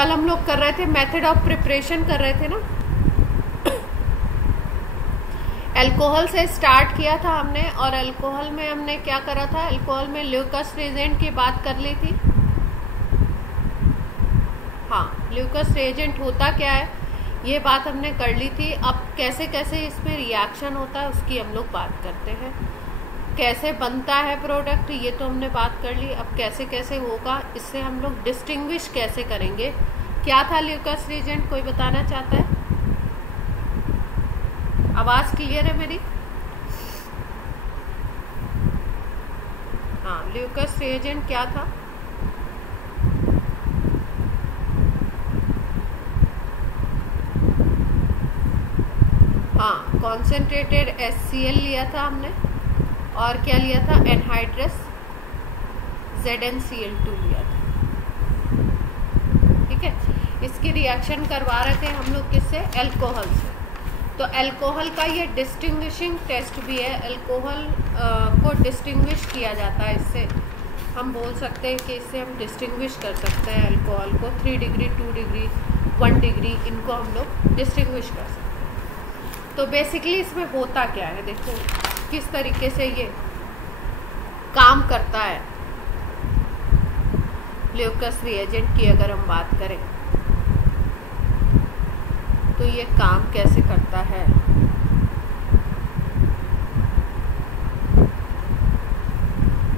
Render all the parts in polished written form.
कल हम लोग कर रहे थे मेथड ऑफ प्रिपरेशन कर रहे थे ना, अल्कोहल से स्टार्ट किया था हमने। और अल्कोहल में हमने क्या करा था, अल्कोहल में ल्यूकस रिएजेंट की बात कर ली थी। हाँ, ल्यूकस रिएजेंट होता क्या है ये बात हमने कर ली थी। अब कैसे कैसे इसमें रिएक्शन होता है उसकी हम लोग बात करते हैं। कैसे बनता है प्रोडक्ट ये तो हमने बात कर ली। अब कैसे कैसे होगा इससे हम लोग डिस्टिंग्विश कैसे करेंगे। क्या था ल्यूकस रिएजेंट, कोई बताना चाहता है? आवाज क्लियर है मेरी? हाँ, ल्यूकस रिएजेंट क्या था? हाँ, कॉन्सेंट्रेटेड HCl लिया था हमने, और क्या लिया था, एनहाइड्रस ZnCl2 लिया था। ठीक है, इसकी रिएक्शन करवा रहे थे हम लोग किससे, अल्कोहल से। तो अल्कोहल का ये डिस्टिंग्विशिंग टेस्ट भी है। अल्कोहल को डिस्टिंग्विश किया जाता है इससे। हम बोल सकते हैं कि इससे हम डिस्टिंग्विश कर सकते हैं अल्कोहल को। 3 डिग्री, 2 डिग्री, 1 डिग्री, इनको हम लोग डिस्टिंग्विश कर सकते हैं। तो बेसिकली इसमें होता क्या है, देखो किस तरीके से ये काम करता है। ल्यूकस रिएजेंट की अगर हम बात करें तो ये काम कैसे करता है।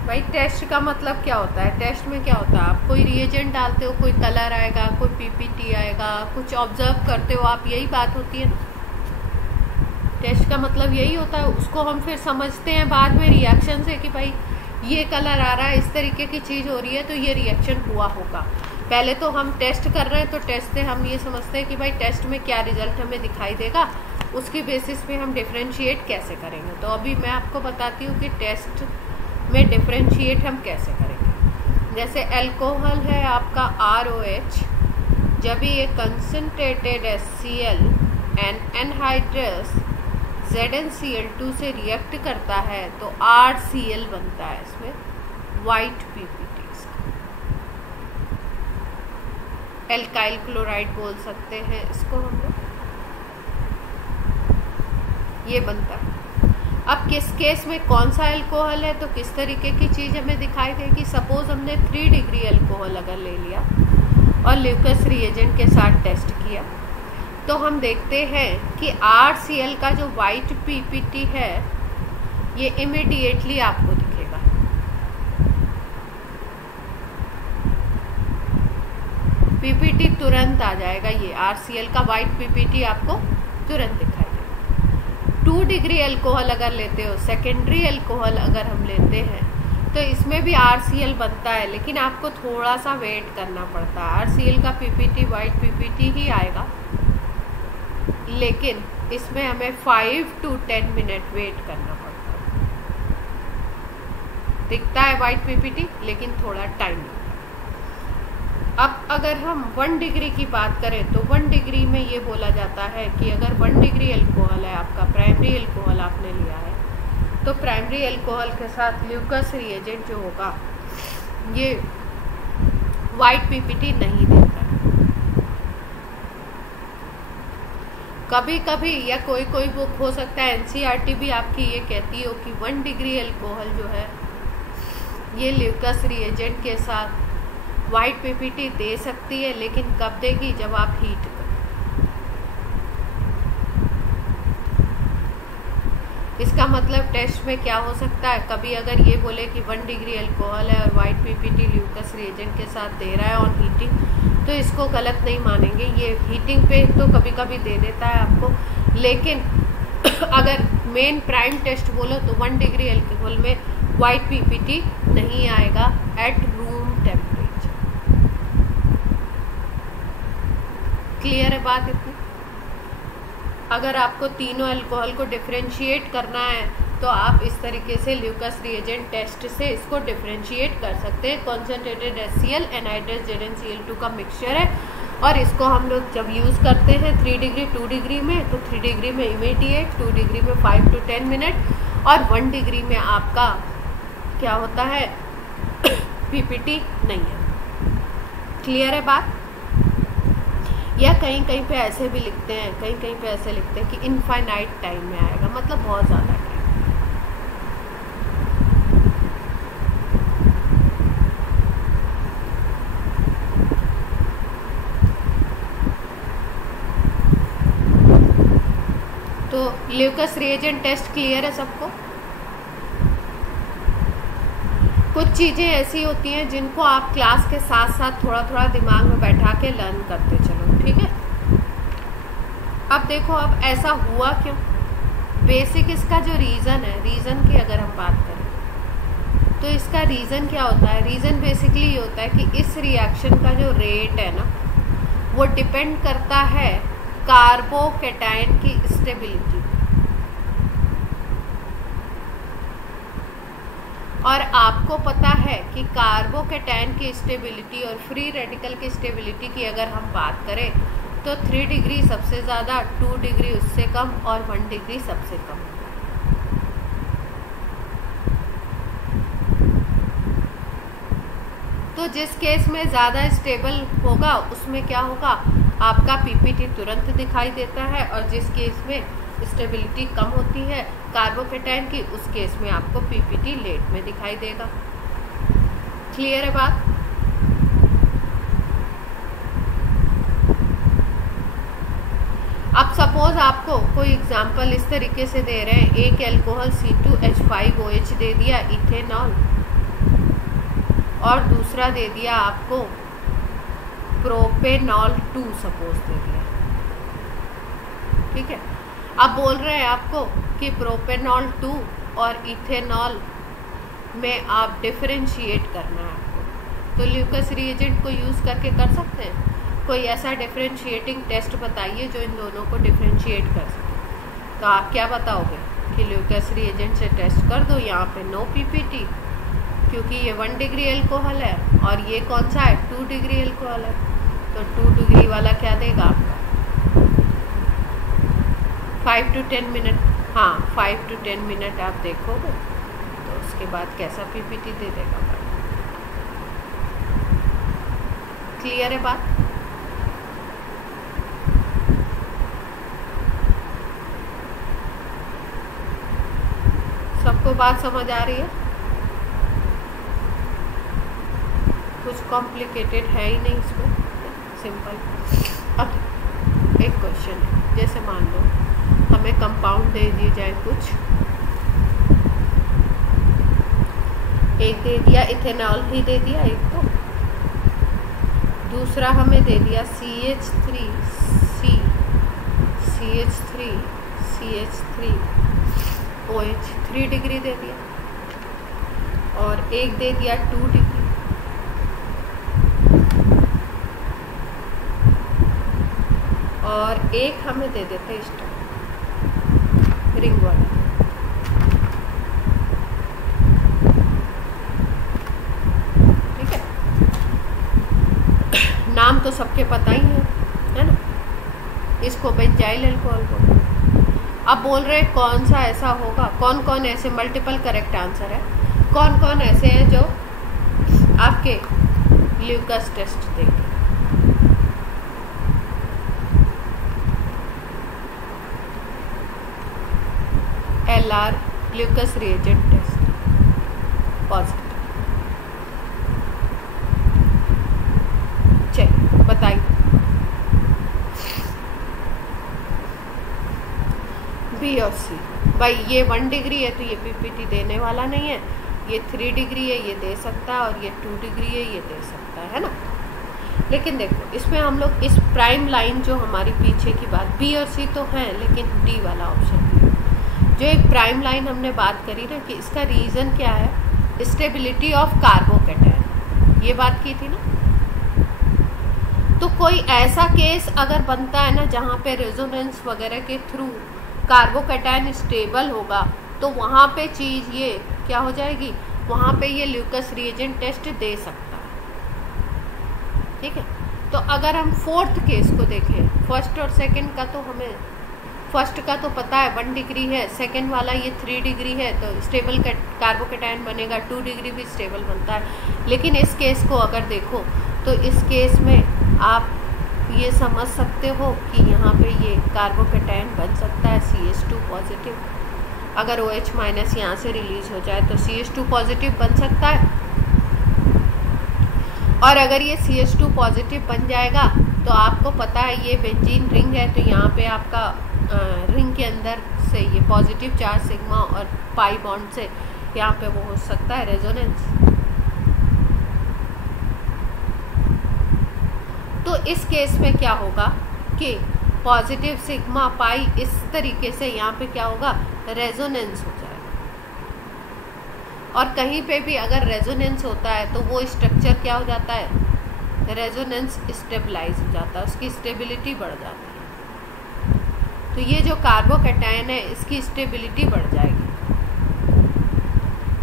भाई टेस्ट का मतलब क्या होता है, टेस्ट में क्या होता है, आप कोई रिएजेंट डालते हो, कोई कलर आएगा, कोई पीपीटी आएगा, कुछ ऑब्जर्व करते हो आप, यही बात होती है ना। टेस्ट का मतलब यही होता है। उसको हम फिर समझते हैं बाद में रिएक्शन से कि भाई ये कलर आ रहा है, इस तरीके की चीज़ हो रही है, तो ये रिएक्शन हुआ होगा। पहले तो हम टेस्ट कर रहे हैं, तो टेस्ट से हम ये समझते हैं कि भाई टेस्ट में क्या रिजल्ट हमें दिखाई देगा, उसकी बेसिस पे हम डिफरेंशिएट कैसे करेंगे। तो अभी मैं आपको बताती हूँ कि टेस्ट में डिफरेंशिएट हम कैसे करेंगे। जैसे अल्कोहल है आपका ROH, जब ये concentrated HCl and anhydrous ZnCl2 से रिएक्ट करता है तो RCl बनता है इसमें, वाइट पीपीटी। एल्काइल क्लोराइड बोल सकते हैं इसको हम लोग, ये बनता है। अब किस केस में कौन सा अल्कोहल है तो किस तरीके की चीज़ हमें दिखाई देगी। सपोज हमने 3 डिग्री अल्कोहल अगर ले लिया और ल्यूकस रिएजेंट के साथ टेस्ट किया, तो हम देखते हैं कि RCl का जो वाइट पीपीटी है ये इमीडिएटली आपको दिखेगा। पीपीटी तुरंत आ जाएगा, ये RCl का वाइट पीपीटी आपको तुरंत दिखाई देगा। 2 डिग्री अल्कोहल अगर लेते हो, सेकेंडरी अल्कोहल अगर हम लेते हैं, तो इसमें भी RCl बनता है, लेकिन आपको थोड़ा सा वेट करना पड़ता है। RCl का पीपीटी वाइट पीपीटी ही आएगा, लेकिन इसमें हमें 5 to 10 मिनट वेट करना पड़ता है। दिखता है वाइट पीपीटी, लेकिन थोड़ा टाइम लगता है। अब अगर हम 1 डिग्री की बात करें तो 1 डिग्री में ये बोला जाता है कि अगर 1 डिग्री अल्कोहल है आपका, प्राइमरी अल्कोहल आपने लिया है, तो प्राइमरी अल्कोहल के साथ ल्यूकस रिएजेंट जो होगा ये वाइट पीपीटी नहीं देता है। कभी कभी या कोई कोई बुक हो सकता है, NCERT भी आपकी ये कहती हो कि 1 डिग्री अल्कोहल जो है ये ल्यूकस रिएजेंट के साथ वाइट पीपीटी दे सकती है, लेकिन कब देगी, जब आप हीट करें। इसका मतलब टेस्ट में क्या हो सकता है, कभी अगर ये बोले कि 1 डिग्री अल्कोहल है और वाइट पीपीटी ल्यूकस रिएजेंट के साथ दे रहा है ऑन हीटिंग, तो इसको गलत नहीं मानेंगे। ये हीटिंग पे तो कभी कभी दे देता है आपको, लेकिन अगर मेन प्राइम टेस्ट बोलो तो 1 डिग्री अल्कोहल में वाइट पीपीटी नहीं आएगा एट रूम टेम्परेचर। क्लियर है बात इतनी? अगर आपको तीनों अल्कोहल को डिफरेंशिएट करना है तो आप इस तरीके से ल्यूकस रिएजेंट टेस्ट से इसको डिफरेंशिएट कर सकते हैं। कॉन्सेंट्रेटेड HCl एनहाइड्रस ZnCl2 का मिक्सचर है, और इसको हम लोग जब यूज़ करते हैं 3 डिग्री 2 डिग्री में, तो 3 डिग्री में इमीडिएट, 2 डिग्री में 5 to 10 मिनट, और 1 डिग्री में आपका क्या होता है, पीपीटी नहीं है। क्लियर है बात? या कहीं कहीं पे ऐसे भी लिखते हैं, कहीं कहीं पे ऐसे लिखते हैं कि इनफाइनाइट टाइम में आएगा, मतलब बहुत ज़्यादा टाइम। तो ल्यूकस रिएजेंट टेस्ट क्लियर है सबको? कुछ चीज़ें ऐसी होती हैं जिनको आप क्लास के साथ साथ थोड़ा थोड़ा दिमाग में बैठा के लर्न करते चलो, ठीक है। अब देखो, अब ऐसा हुआ क्यों, बेसिक इसका जो रीज़न है, रीज़न की अगर हम बात करें तो इसका रीज़न क्या होता है? रीज़न बेसिकली ये होता है कि इस रिएक्शन का जो रेट है ना, वो डिपेंड करता है कार्बोकैटायन की स्टेबिलिटी। और आपको पता है कि कार्बोकैटायन की स्टेबिलिटी और फ्री रेडिकल की स्टेबिलिटी की अगर हम बात करें तो 3 डिग्री सबसे ज़्यादा, 2 डिग्री उससे कम और 1 डिग्री सबसे कम। तो जिस केस में ज़्यादा स्टेबल होगा उसमें क्या होगा, आपका पीपीटी तुरंत दिखाई देता है, और जिस केस में स्टेबिलिटी कम होती है कार्बोकैटायन की, उस केस में आपको पीपीटी लेट में दिखाई देगा। क्लियर है बात? अब सपोज आपको कोई एग्जांपल इस तरीके से दे रहे हैं, एक अल्कोहल C2H5OH दे दिया इथेनॉल, और दूसरा दे दिया आपको प्रोपेनॉल 2 सपोज दे दिया, ठीक है। अब बोल रहे हैं आपको कि प्रोपेनॉल 2 और इथेनॉल में आप डिफरेंशिएट करना है आपको, तो ल्यूकस रिएजेंट को यूज़ करके कर सकते हैं। कोई ऐसा डिफरेंशिएटिंग टेस्ट बताइए जो इन दोनों को डिफरेंशिएट कर सके। तो आप क्या बताओगे कि ल्यूकस रिएजेंट से टेस्ट कर दो, यहाँ पे नो पीपीटी, क्योंकि ये 1 डिग्री अल्कोहल है और ये कौन सा है, 2 डिग्री अल्कोहल है। तो 2 डिग्री वाला क्या देगा आपका 5 to 10 मिनट, हाँ 5 to 10 मिनट आप देखोगे तो उसके बाद कैसा पीपीटी दे देगा। क्लियर है बात? सबको बात समझ आ रही है? कुछ कॉम्प्लिकेटेड है ही नहीं इसमें, सिंपल। अब एक क्वेश्चन है, जैसे मान लो हमें कंपाउंड दे दिए जाए कुछ, एक दे दिया इथेनॉल ही दे दिया एक, तो दूसरा हमें दे दिया CH3 OH 3 डिग्री दे दिया, और एक दे दिया 2 डिग्री, और एक हमें दे देते रिंग वाला। ठीक है, नाम तो सबके पता ही है ना, इसको बेंजाइल अल्कोहल बोलते हैं। अब बोल रहे कौन सा ऐसा होगा, कौन कौन ऐसे, मल्टीपल करेक्ट आंसर है, कौन कौन ऐसे हैं जो आपके ल्यूकस टेस्ट देंगे। LR Lucas reagent test positive, चलिए बताइए। बी और सी, भाई ये 1 डिग्री है तो ये पीपीटी देने वाला नहीं है, ये 3 डिग्री है ये दे सकता है, और ये 2 डिग्री है ये दे सकता है ना। लेकिन देखो इसमें हम लोग इस प्राइम लाइन जो हमारी पीछे की बात, बी और सी तो हैं लेकिन डी वाला ऑप्शन जो एक प्राइम लाइन हमने बात करी ना कि इसका रीज़न क्या है, स्टेबिलिटी ऑफ कार्बोकैटायन, ये बात की थी ना। तो कोई ऐसा केस अगर बनता है ना जहाँ पे रेजोनेंस वगैरह के थ्रू कार्बोकैटायन स्टेबल होगा, तो वहाँ पे चीज़ ये क्या हो जाएगी, वहाँ पे ये ल्यूकस रिएजेंट टेस्ट दे सकता है। ठीक है, तो अगर हम 4th केस को देखें, फर्स्ट और सेकंड का तो हमें, फर्स्ट का तो पता है 1 डिग्री है, सेकंड वाला ये 3 डिग्री है, तो स्टेबल कार्बोकैटायन बनेगा, 2 डिग्री भी स्टेबल बनता है। लेकिन इस केस को अगर देखो तो इस केस में आप ये समझ सकते हो कि यहाँ पे ये कार्बोकेटायन बन सकता है CH2 पॉजिटिव। अगर OH माइनस यहाँ से रिलीज हो जाए तो CH2 पॉजिटिव बन सकता है। और अगर ये CH2 पॉजिटिव बन जाएगा तो आपको पता है ये बेंजीन रिंग है, तो यहाँ पे आपका रिंग के अंदर से ये पॉजिटिव चार्ज सिग्मा और पाई बॉन्ड से यहाँ पे वो हो सकता है रेजोनेंस। तो इस केस में क्या होगा कि पॉजिटिव सिग्मा पाई इस तरीके से यहाँ पे क्या होगा, रेजोनेंस हो जाएगा। और कहीं पे भी अगर रेजोनेंस होता है तो वो स्ट्रक्चर क्या हो जाता है, रेजोनेंस स्टेबलाइज हो जाता है, उसकी स्टेबिलिटी बढ़ जाती है। तो ये जो कार्बोकेटायन है इसकी स्टेबिलिटी बढ़ जाएगी।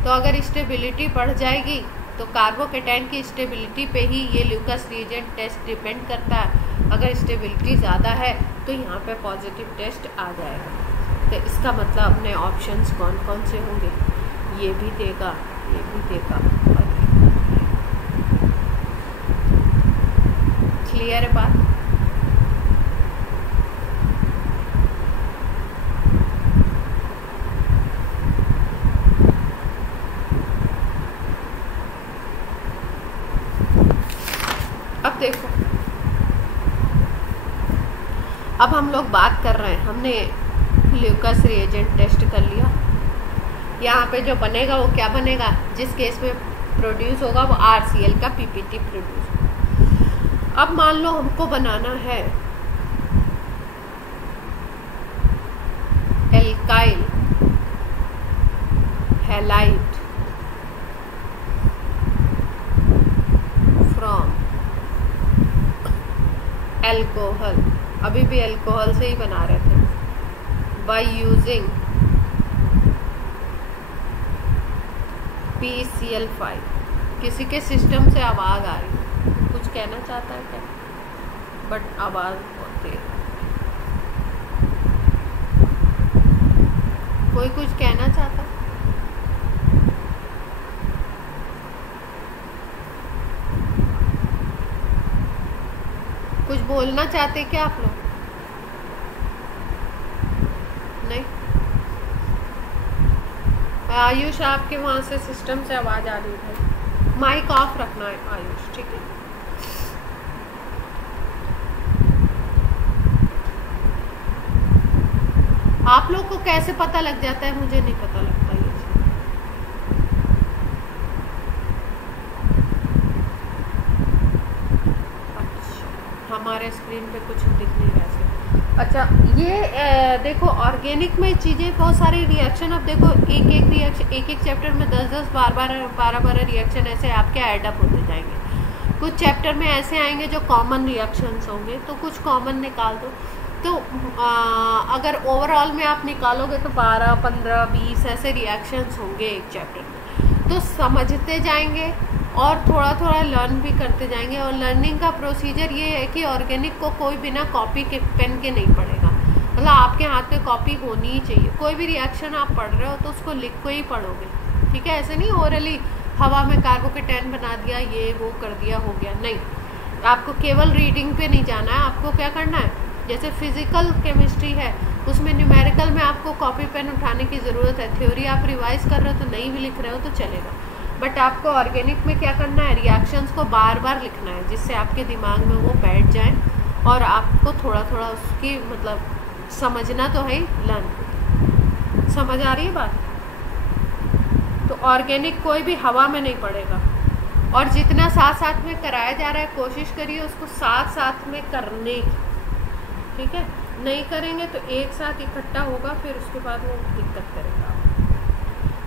तो अगर स्टेबिलिटी बढ़ जाएगी तो कार्बोकेटायन की स्टेबिलिटी पे ही ये ल्यूकास रिएजेंट टेस्ट डिपेंड करता है। अगर स्टेबिलिटी ज़्यादा है तो यहाँ पे पॉजिटिव टेस्ट आ जाएगा। तो इसका मतलब अपने ऑप्शंस कौन कौन से होंगे, ये भी देगा, ये भी देगा और क्लियर है बात। अब देखो, अब हम लोग बात कर रहे हैं, हमने ल्यूकास रिएजेंट टेस्ट कर लिया। यहाँ पे जो बनेगा वो क्या बनेगा, जिस केस में प्रोड्यूस होगा वो RCl का PPT प्रोड्यूस होगा। अब मान लो हमको बनाना है एल्काइल हैलाइड फ्रॉम एल्कोहल, अभी भी एल्कोहल से ही बना रहे थे, बाय यूजिंग PCl5। किसी के सिस्टम से आवाज़ आ रही है, कुछ कहना चाहता है क्या, बट आवाज़ बहुत तेज। कोई कुछ कहना चाहता, कुछ बोलना चाहते क्या आप लोग? नहीं, आयुष आपके वहाँ से सिस्टम से आवाज़ आ रही है, माइक ऑफ रखना है आयुष, ठीक है। आप लोग को कैसे पता लग जाता है, मुझे नहीं पता लगता ये चीज़। अच्छा, हमारे स्क्रीन पे कुछ दिख नहीं रहा है। अच्छा, ये देखो ऑर्गेनिक में चीज़ें बहुत सारी रिएक्शन, अब देखो एक एक रिएक्शन, एक एक चैप्टर में 10-10 12-12 रिएक्शन ऐसे आपके ऐडअप होते जाएंगे। कुछ चैप्टर में ऐसे आएंगे जो कॉमन रिएक्शंस होंगे, तो कुछ कॉमन निकाल दो। तो अगर ओवरऑल में आप निकालोगे तो 12, 15, 20 ऐसे रिएक्शंस होंगे एक चैप्टर में। तो समझते जाएंगे और थोड़ा थोड़ा लर्न भी करते जाएंगे। और लर्निंग का प्रोसीजर ये है कि ऑर्गेनिक को कोई बिना कॉपी के पेन के नहीं पढ़ेगा, मतलब आपके हाथ में कॉपी होनी ही चाहिए। कोई भी रिएक्शन आप पढ़ रहे हो तो उसको लिख को ही पढ़ोगे, ठीक है। ऐसे नहीं ओरली हवा में कार्बोकेटायन बना दिया, ये वो कर दिया, हो गया, नहीं। आपको केवल रीडिंग पे नहीं जाना है, आपको क्या करना है, जैसे फिजिकल केमिस्ट्री है उसमें न्यूमेरिकल में आपको कॉपी पेन उठाने की ज़रूरत है। थ्योरी आप रिवाइज कर रहे हो तो नहीं भी लिख रहे हो तो चलेगा, बट आपको ऑर्गेनिक में क्या करना है, रिएक्शंस को बार बार लिखना है जिससे आपके दिमाग में वो बैठ जाए और आपको थोड़ा थोड़ा उसकी मतलब समझना तो है ही, लर्न। समझ आ रही है बात? तो ऑर्गेनिक कोई भी हवा में नहीं पड़ेगा, और जितना साथ साथ में कराया जा रहा है कोशिश करिए उसको साथ साथ में करने की, ठीक है। नहीं करेंगे तो एक साथ इकट्ठा होगा, फिर उसके बाद वो दिक्कत करेगा।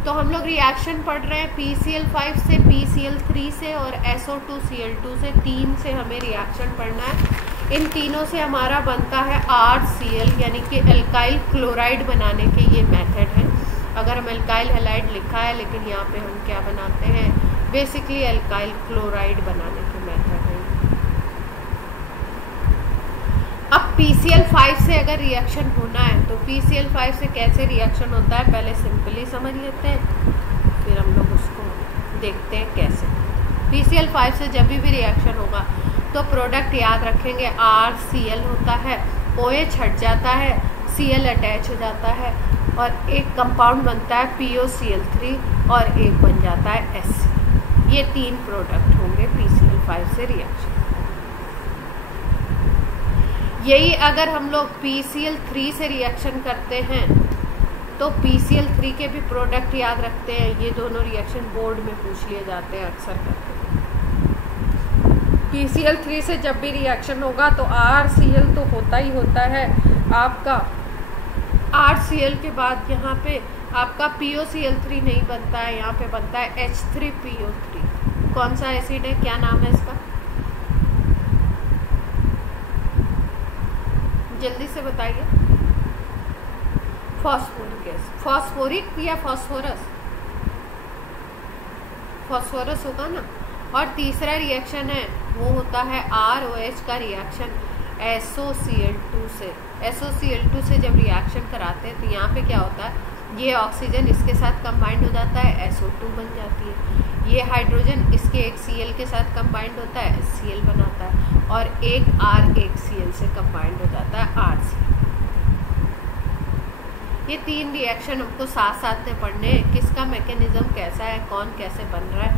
तो हम लोग रिएक्शन पढ़ रहे हैं PCl5 से, PCl3 से और SO2Cl2 से, 3 से हमें रिएक्शन पढ़ना है। इन तीनों से हमारा बनता है RCl, यानी कि एल्काइल क्लोराइड बनाने के ये मेथड है। अगर हम एल्काइल हैलाइड लिखा है, लेकिन यहाँ पे हम क्या बनाते हैं, बेसिकली एल्काइल क्लोराइड बनाने के मेथड है। अब PCl5 से अगर रिएक्शन होना है तो PCl5 से कैसे रिएक्शन होता है पहले सिंपली समझ लेते हैं, फिर हम लोग उसको देखते हैं कैसे। PCl5 से जब भी रिएक्शन होगा तो प्रोडक्ट याद रखेंगे RCl होता है, OH हट जाता है, Cl अटैच हो जाता है और एक कंपाउंड बनता है POCl3 और एक बन जाता है HCl। ये 3 प्रोडक्ट होंगे PCl5 से रिएक्शन। यही अगर हम लोग PCl3 से रिएक्शन करते हैं तो PCl3 के भी प्रोडक्ट याद रखते हैं। ये दोनों रिएक्शन बोर्ड में पूछ लिए जाते हैं अक्सर करते हैं। PCl3 से जब भी रिएक्शन होगा तो RCl तो होता ही होता है आपका। RCl के बाद यहाँ पे आपका POCl3 नहीं बनता है, यहाँ पे बनता है H3PO3। कौन सा एसिड है, क्या नाम है इसका, जल्दी से बताइए। फॉस्फोरिक एसिड, फॉस्फोरिक या फॉस्फोरस, फॉस्फोरस होगा ना। और तीसरा रिएक्शन है वो होता है ROH का रिएक्शन SOCl2 से। SOCl2 से जब रिएक्शन कराते हैं तो यहाँ पे क्या होता है, ये ऑक्सीजन इसके साथ कंबाइंड हो जाता है, SO2 बन जाती है। ये हाइड्रोजन इसके एक Cl के साथ कंबाइंड होता है, HCl बनाता है, और एक R एक Cl से कंबाइंड हो जाता है, RCl। ये 3 रिएक्शन हमको साथ साथ में पढ़ने हैं। किसका मैकेनिज्म कैसा है, कौन कैसे बन रहा है,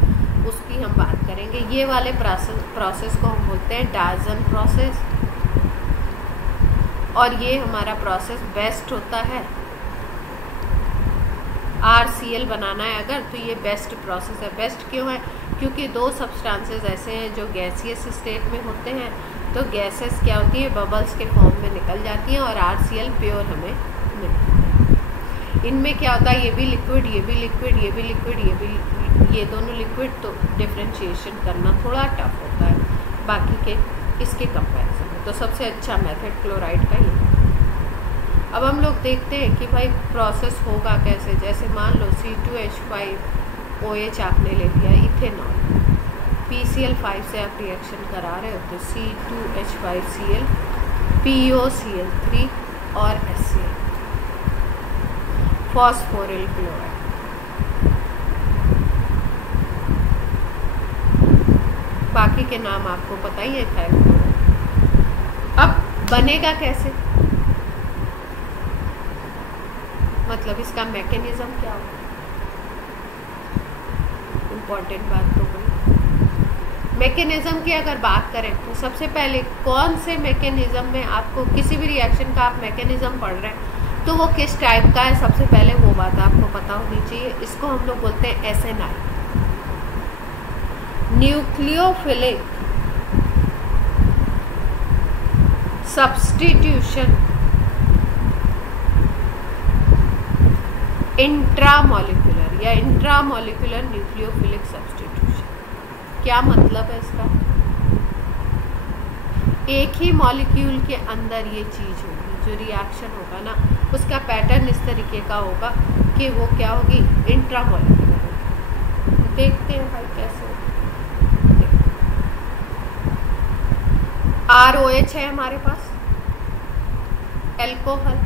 उसकी हम बात करेंगे। ये वाले प्रोसेस को हम बोलते हैं डायजन प्रोसेस, और ये हमारा प्रोसेस बेस्ट होता है। RCl बनाना है अगर तो ये बेस्ट प्रोसेस है। बेस्ट क्यों है, क्योंकि 2 सब्सटेंसेस ऐसे हैं जो गैसियस स्टेट में होते हैं, तो गैसेस क्या होती है, बबल्स के फॉर्म में निकल जाती हैं, और RCl प्योर हमें मिलता है। इनमें क्या होता है, ये भी लिक्विड, ये भी लिक्विड, ये भी लिक्विड, ये भी, ये दोनों लिक्विड, तो डिफ्रेंशिएशन करना थोड़ा टफ होता है बाकी के इसके कंपैरिजन में। तो सबसे अच्छा मेथड क्लोराइड का ही। अब हम लोग देखते हैं कि भाई प्रोसेस होगा कैसे। जैसे मान लो C2H5OH आपने ले लिया, इथेनॉल, PCl5 से आप रिएक्शन करा रहे हो तो C2H5Cl, POCl3 और HCl, फॉस्फोरिल क्लोराइड। बाकी के नाम आपको पता ही है खैर। अब बनेगा कैसे, मतलब इसका मैकेनिज्म क्या होगा, इम्पोर्टेंट बात तो बड़ी। मैकेनिज्म की अगर बात करें तो सबसे पहले कौन से मैकेनिज्म में आपको किसी भी रिएक्शन का आप मैकेनिज्म पढ़ रहे हैं तो वो किस टाइप का है, सबसे पहले वो बात आपको पता होनी चाहिए। इसको हम लोग बोलते हैं SNI, न्यूक्लियोफिलिक सब्स्टिट्यूशन इंट्रामोलिकुलर या इंट्रामोलिकुलर न्यूक्लियोफिलिक सब्स्टिट्यूशन। क्या मतलब है इसका, एक ही मॉलिक्यूल के अंदर ये चीज़ होगी, जो रिएक्शन होगा ना उसका पैटर्न इस तरीके का होगा कि वो क्या होगी, इंट्रामोलिकुलर होगी। देखते हैं भाई कैसे होगा। ROH है हमारे पास, एल्कोहल,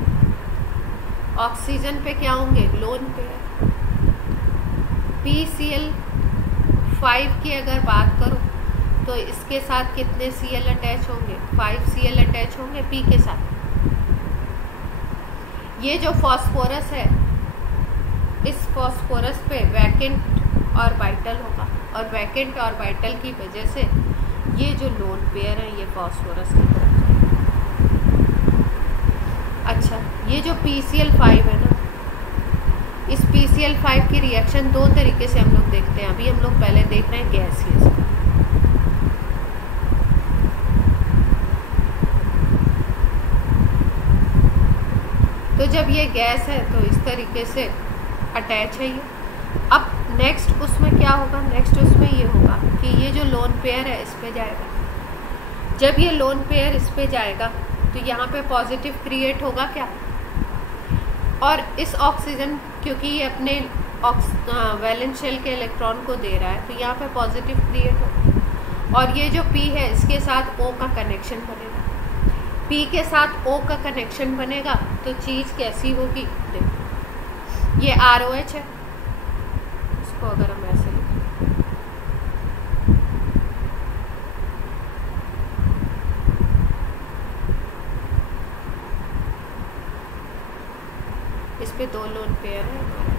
ऑक्सीजन पे क्या होंगे, लोन पे है। PCl5 की अगर बात करो तो इसके साथ कितने Cl अटैच होंगे, 5 Cl अटैच होंगे P के साथ। ये जो फॉस्फोरस है, इस फॉस्फोरस पे वैकेंट ऑर्बिटल होगा, और वैकेंट ऑर्बिटल की वजह से ये जो लोन पेयर है ये फॉस्फोरस की तरफ जाएगा। अच्छा, ये जो PCl5 है ना, इस PCl5 की रिएक्शन 2 तरीके से हम लोग देखते हैं। अभी हम लोग पहले देख रहे हैं गैसियस। तो जब ये गैस है तो इस तरीके से अटैच है ये। अब नेक्स्ट उसमें क्या होगा, नेक्स्ट उसमें ये होगा कि ये जो लोन पेयर है इस पे जाएगा। जब ये लोन पेयर इस पे जाएगा तो यहाँ पे पॉजिटिव क्रिएट होगा क्या, और इस ऑक्सीजन क्योंकि ये अपने वैलेंस शेल के इलेक्ट्रॉन को दे रहा है तो यहाँ पे पॉजिटिव क्रिएट होगा, और ये जो P है इसके साथ O का कनेक्शन बनेगा। P के साथ O का कनेक्शन बनेगा तो चीज़ कैसी होगी, देखो ये ROH है, इसको अगर हम ऐसे लिखें पे 2 लोन पेयर है हमारे।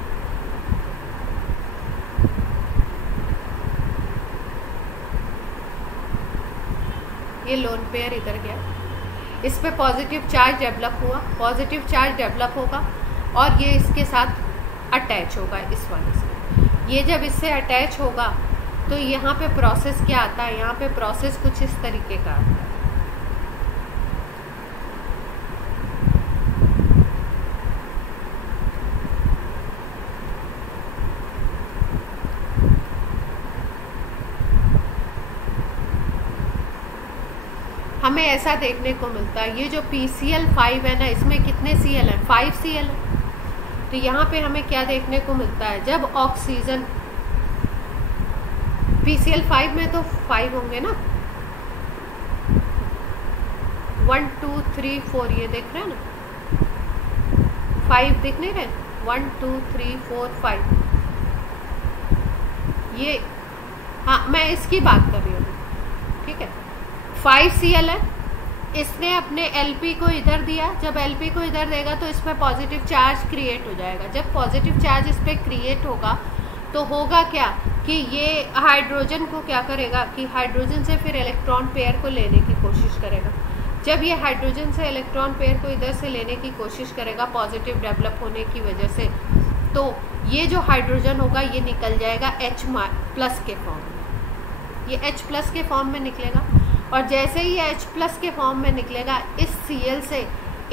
ये लोन पेयर इधर गया, इस पे पॉजिटिव चार्ज डेवलप हुआ, पॉजिटिव चार्ज डेवलप होगा और ये इसके साथ अटैच होगा इस वाले से। ये जब इससे अटैच होगा तो यहाँ पे प्रोसेस क्या आता है, यहाँ पे प्रोसेस कुछ इस तरीके का आता है। हमें ऐसा देखने को मिलता है, ये जो PCl5 है ना, इसमें कितने Cl हैं, 5 Cl है। तो यहाँ पे हमें क्या देखने को मिलता है, जब ऑक्सीजन, PCl5 में तो 5 होंगे ना, 1 2 3 4, ये देख रहे हैं ना, 5 दिख नहीं रहे, 1 2 3 4 5, ये, हाँ मैं इसकी बात कर रही हूँ, ठीक है। 5 Cl है, इसने अपने Lp को इधर दिया, जब Lp को इधर देगा तो इस पर पॉजिटिव चार्ज क्रिएट हो जाएगा। जब पॉजिटिव चार्ज इस पर क्रिएट होगा तो होगा क्या कि ये हाइड्रोजन को क्या करेगा कि हाइड्रोजन से फिर इलेक्ट्रॉन पेयर को लेने की कोशिश करेगा। जब ये हाइड्रोजन से इलेक्ट्रॉन पेयर को इधर से लेने की कोशिश करेगा पॉजिटिव डेवलप होने की वजह से, तो ये जो हाइड्रोजन होगा ये निकल जाएगा H+ के फॉर्म में, ये H+ के फॉर्म में निकलेगा। और जैसे ही H+ के फॉर्म में निकलेगा, इस Cl से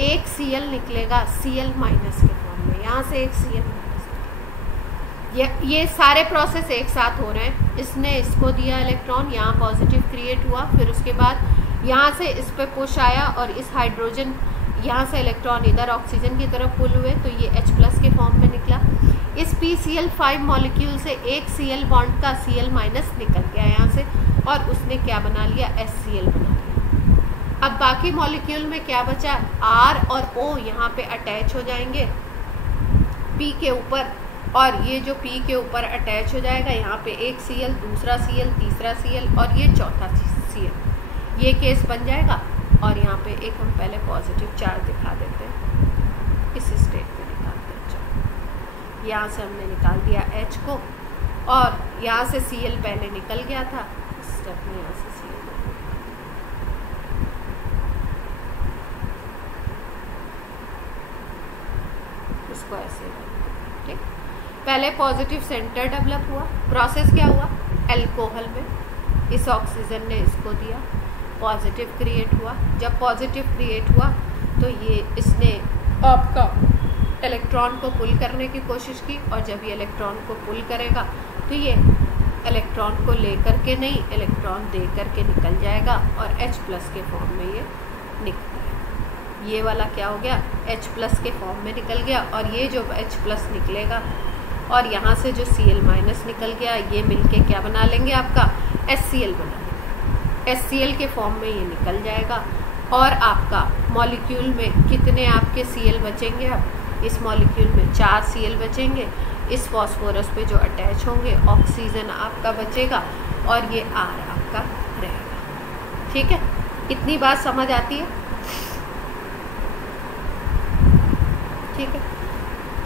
एक Cl निकलेगा Cl- के फॉर्म में, यहाँ से एक Cl-, ये सारे प्रोसेस एक साथ हो रहे हैं। इसने इसको दिया इलेक्ट्रॉन, यहाँ पॉजिटिव क्रिएट हुआ, फिर उसके बाद यहाँ से इस पे पुश आया और इस हाइड्रोजन, यहाँ से इलेक्ट्रॉन इधर ऑक्सीजन की तरफ पुल हुए तो ये H+ के फॉर्म में निकला। इस PCl5 मॉलिक्यूल से एक Cl बॉन्ड का Cl- निकल गया यहाँ से और उसने क्या बना लिया, HCl बना लिया। अब बाकी मॉलिक्यूल में क्या बचा, R और O यहाँ पे अटैच हो जाएंगे P के ऊपर, और ये जो P के ऊपर अटैच हो जाएगा, यहाँ पे एक Cl, दूसरा Cl, तीसरा Cl और ये चौथा Cl, ये केस बन जाएगा। और यहाँ पे एक हम पहले पॉजिटिव चार्ज दिखा देते हैं, इस स्टेट में निकालते हैं। चलो यहाँ से हमने निकाल दिया H को, और यहाँ से Cl पहले निकल गया था, स्टेप में यहाँ से Cl, इसको ऐसे, ठीक। पहले पॉजिटिव सेंटर डेवलप हुआ, प्रोसेस क्या हुआ, अल्कोहल में इस ऑक्सीजन ने इसको दिया, पॉजिटिव क्रिएट हुआ। जब पॉजिटिव क्रिएट हुआ तो ये इसने आपका इलेक्ट्रॉन को पुल करने की कोशिश की, और जब ये इलेक्ट्रॉन को पुल करेगा तो ये इलेक्ट्रॉन को लेकर के नहीं, इलेक्ट्रॉन दे करके निकल जाएगा और H+ के फॉर्म में ये निकल जाएगा। ये वाला क्या हो गया, H+ के फॉर्म में निकल गया, और ये जो H+ निकलेगा और यहाँ से जो Cl- निकल गया, ये मिलके क्या बना लेंगे, आपका HCl बना लेंगे। HCl के फॉर्म में ये निकल जाएगा, और आपका मॉलिक्यूल में कितने आपके Cl बचेंगे, अब इस मॉलिक्यूल में 4 Cl बचेंगे, इस फॉस्फोरस पे जो अटैच होंगे, ऑक्सीजन आपका बचेगा और ये R आपका रहेगा। ठीक है, इतनी बात समझ आती है। ठीक है,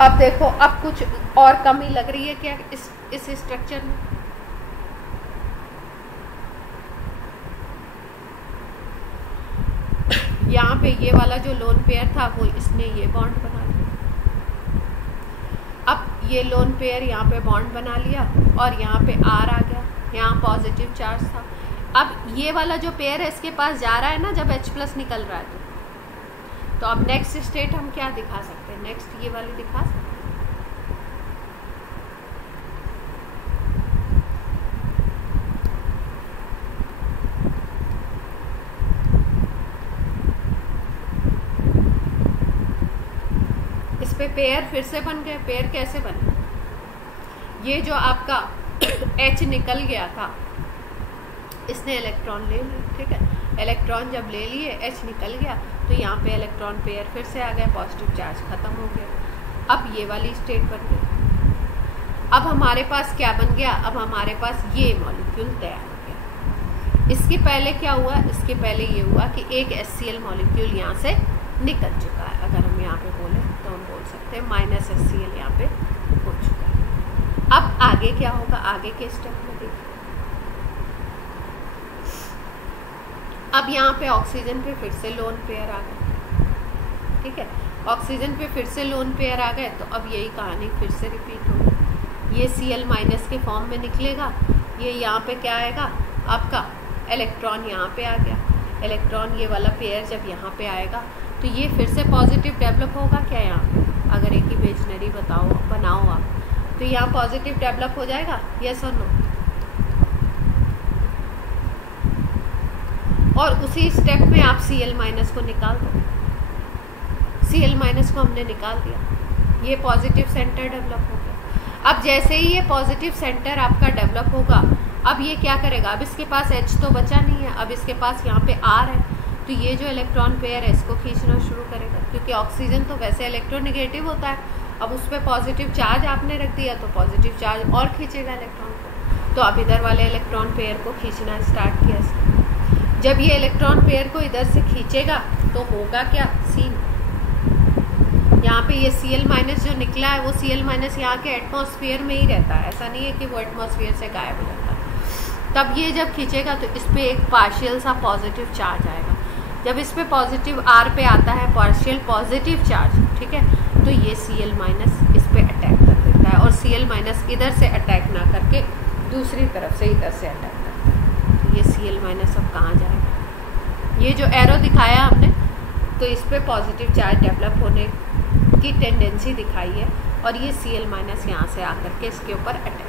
अब देखो, अब कुछ और कमी लग रही है क्या इस स्ट्रक्चर में? यहाँ पे ये वाला जो लोन पेयर था वो इसने ये बॉन्ड बना लिया। अब ये लोन पेयर यहाँ पे बॉन्ड बना लिया और यहाँ पे R आ गया, यहाँ पॉजिटिव चार्ज था। अब ये वाला जो पेयर है इसके पास जा रहा है ना, जब H+ निकल रहा है तो अब नेक्स्ट स्टेट हम क्या दिखा सकते हैं, नेक्स्ट ये वाली दिखा सकते हैं। इस पे पेयर फिर से बन गए। पेयर कैसे बने? ये जो आपका H निकल गया था, इसने इलेक्ट्रॉन ले लिए। ठीक है, इलेक्ट्रॉन जब ले लिए, H निकल गया, तो यहाँ पे इलेक्ट्रॉन पेयर फिर से आ गया, पॉजिटिव चार्ज खत्म हो गया। अब ये वाली स्टेट बन गई। अब हमारे पास क्या बन गया, अब हमारे पास ये मॉलिक्यूल तैयार हो गया। इसके पहले क्या हुआ, इसके पहले ये हुआ कि एक HCl मॉलिक्यूल यहाँ से निकल चुका है। अगर हम यहाँ पे बोले तो हम बोल बोल सकते हैं, -HCl यहाँ पे हो चुका है। अब आगे क्या होगा, आगे के स्टेप में देखिए। अब यहाँ पे ऑक्सीजन पे फिर से लोन पेयर आ गए, ठीक है, ऑक्सीजन पे फिर से लोन पेयर आ गए, तो अब यही कहानी फिर से रिपीट होगी। ये Cl- के फॉर्म में निकलेगा, ये यहाँ पे क्या आएगा आपका इलेक्ट्रॉन, यहाँ पे आ गया इलेक्ट्रॉन, ये वाला पेयर जब यहाँ पे आएगा तो ये फिर से पॉजिटिव डेवलप होगा क्या यहाँ पे, अगर एक इमेजिनरी बनाओ आप, तो यहाँ पॉजिटिव डेवलप हो जाएगा, यस और नो। और उसी स्टेप में आप Cl- को निकाल दो, Cl- को हमने निकाल दिया, ये पॉजिटिव सेंटर डेवलप हो गया। अब जैसे ही ये पॉजिटिव सेंटर आपका डेवलप होगा, अब ये क्या करेगा, अब इसके पास H तो बचा नहीं है, अब इसके पास यहाँ पे R है, तो ये जो इलेक्ट्रॉन पेयर है इसको खींचना शुरू करेगा, क्योंकि ऑक्सीजन तो वैसे इलेक्ट्रोनेगेटिव होता है, अब उस पर पॉजिटिव चार्ज आपने रख दिया तो पॉजिटिव चार्ज और खींचेगा इलेक्ट्रॉन को, तो अब इधर वाले इलेक्ट्रॉन पेयर को खींचना स्टार्ट किया इसने। जब ये इलेक्ट्रॉन पेयर को इधर से खींचेगा तो होगा क्या सीन, यहाँ पे ये Cl- जो निकला है वो Cl- यहाँ के एटमॉस्फेयर में ही रहता है, ऐसा नहीं है कि वो एटमॉस्फेयर से गायब हो जाता है। तब ये जब खींचेगा तो इस पर एक पार्शियल सा पॉजिटिव चार्ज आएगा, जब इस पे पॉजिटिव R पे आता है पार्शियल पॉजिटिव चार्ज, ठीक है, तो ये Cl- इस पे अटैक कर देता है, और Cl- इधर से अटैक ना करके दूसरी तरफ से इधर से अटैक करता है, तो ये Cl- अब कहाँ जाएगा, ये जो एरो दिखाया हमने, तो इस पे पॉजिटिव चार्ज डेवलप होने की टेंडेंसी दिखाई है, और ये Cl- यहाँ से आकर के इसके ऊपर अटैक।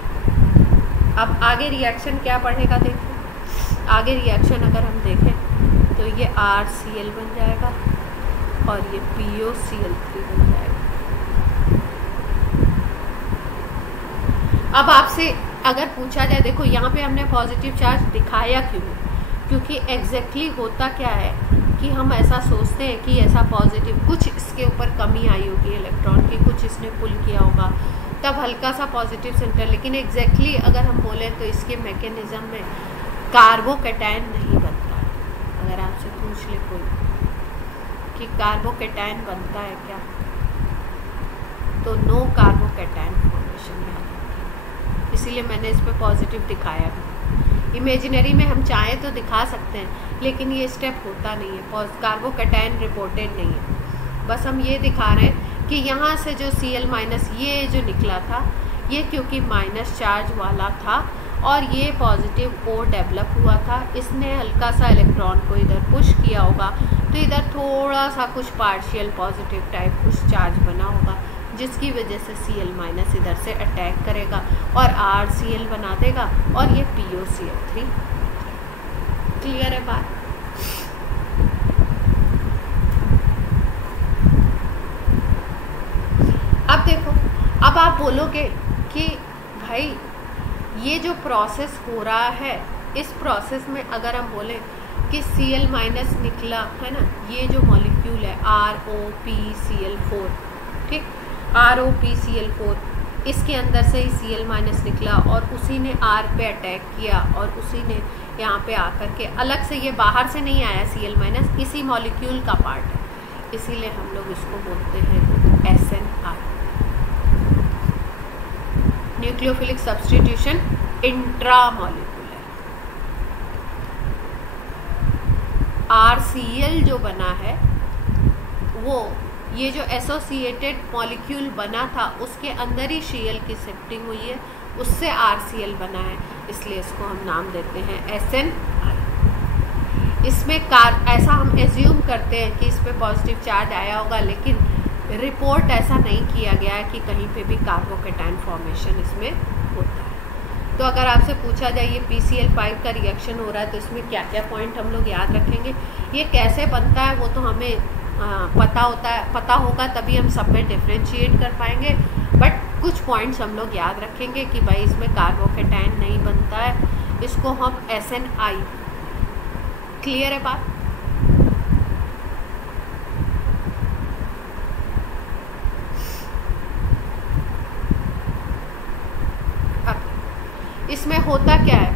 अब आगे रिएक्शन क्या पढ़ेगा देखिए, आगे रिएक्शन अगर हम देखें तो ये RCl बन जाएगा और ये POCl3 बन जाएगा। अब आपसे अगर पूछा जाए, देखो यहाँ पे हमने पॉजिटिव चार्ज दिखाया क्यों, क्योंकि एग्जैक्टली होता क्या है कि हम ऐसा सोचते हैं कि ऐसा पॉजिटिव कुछ इसके ऊपर कमी आई होगी इलेक्ट्रॉन की, कुछ इसने पुल किया होगा, तब हल्का सा पॉजिटिव सेंटर, लेकिन एग्जैक्टली अगर हम बोले तो इसके मैकेनिज्म में कार्बोकैटायन नहीं बनता है। अगर आपसे पूछ ले कोई कि कार्बोकैटायन बनता है क्या, तो नो कार्बोकैटायन फॉर्मेशन यहाँ है, इसीलिए मैंने इस पर पॉजिटिव दिखाया भी। इमेजिनरी में हम चाहें तो दिखा सकते हैं, लेकिन ये स्टेप होता नहीं है, कार्बोकैटायन रिपोर्टेड नहीं है, बस हम ये दिखा रहे हैं कि यहाँ से जो Cl- ये जो निकला था, ये क्योंकि माइनस चार्ज वाला था और ये पॉजिटिव O डेवलप हुआ था, इसने हल्का सा इलेक्ट्रॉन को इधर पुश किया होगा, तो इधर थोड़ा सा कुछ पार्शियल पॉजिटिव टाइप कुछ चार्ज बना होगा, जिसकी वजह से Cl- इधर से अटैक करेगा और RCl बना देगा, और ये POCl3। क्लियर है बात? अब देखो, अब आप बोलोगे कि भाई ये जो प्रोसेस हो रहा है, इस प्रोसेस में अगर हम बोले कि Cl- निकला है ना, ये जो मॉलिक्यूल है ROPCl4, ठीक, ROPCl4, इसके अंदर से ही Cl- निकला और उसी ने R पे अटैक किया, और उसी ने यहाँ पे आकर के अलग से, ये बाहर से नहीं आया Cl-, इसी मॉलिक्यूल का पार्ट है, इसीलिए हम लोग इसको बोलते हैं SNI, nucleophilic substitution intramolecular. RCl जो बना है वो ये जो एसोसिएटेड मॉलिक्यूल बना था उसके अंदर ही Cl की शिफ्टिंग हुई है, उससे RCl बना है, इसलिए इसको हम नाम देते हैं SNI। इसमें ऐसा हम एज्यूम करते हैं कि इस पे पॉजिटिव चार्ज आया होगा, लेकिन रिपोर्ट ऐसा नहीं किया गया है कि कहीं पे भी कार्बोकैटायन फॉर्मेशन इसमें होता है। तो अगर आपसे पूछा जाए ये PCl5 का रिएक्शन हो रहा है तो इसमें क्या क्या पॉइंट हम लोग याद रखेंगे, ये कैसे बनता है वो तो हमें पता होगा, तभी हम सब में डिफ्रेंशिएट कर पाएंगे, बट कुछ पॉइंट्स हम लोग याद रखेंगे कि भाई इसमें कार्बोकैटायन नहीं बनता है, इसको हम SNI। क्लियर है बात? इसमें होता क्या है,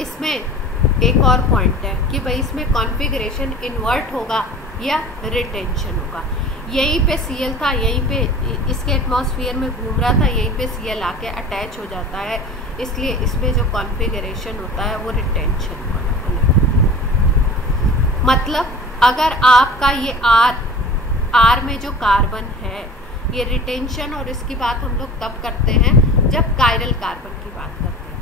इसमें एक और पॉइंट है कि भाई इसमें कॉन्फ़िगरेशन इन्वर्ट होगा या रिटेंशन होगा। यहीं पे Cl था, यहीं पे इसके एटमॉस्फेयर में घूम रहा था, यहीं पे Cl आके अटैच हो जाता है, इसलिए इसमें जो कॉन्फ़िगरेशन होता है वो रिटेंशन वाला बनेगा। मतलब अगर आपका ये R में जो कार्बन है, ये रिटेंशन, और इसकी बात हम लोग तब करते हैं जब कायरल कार्बन की बात करते हैं।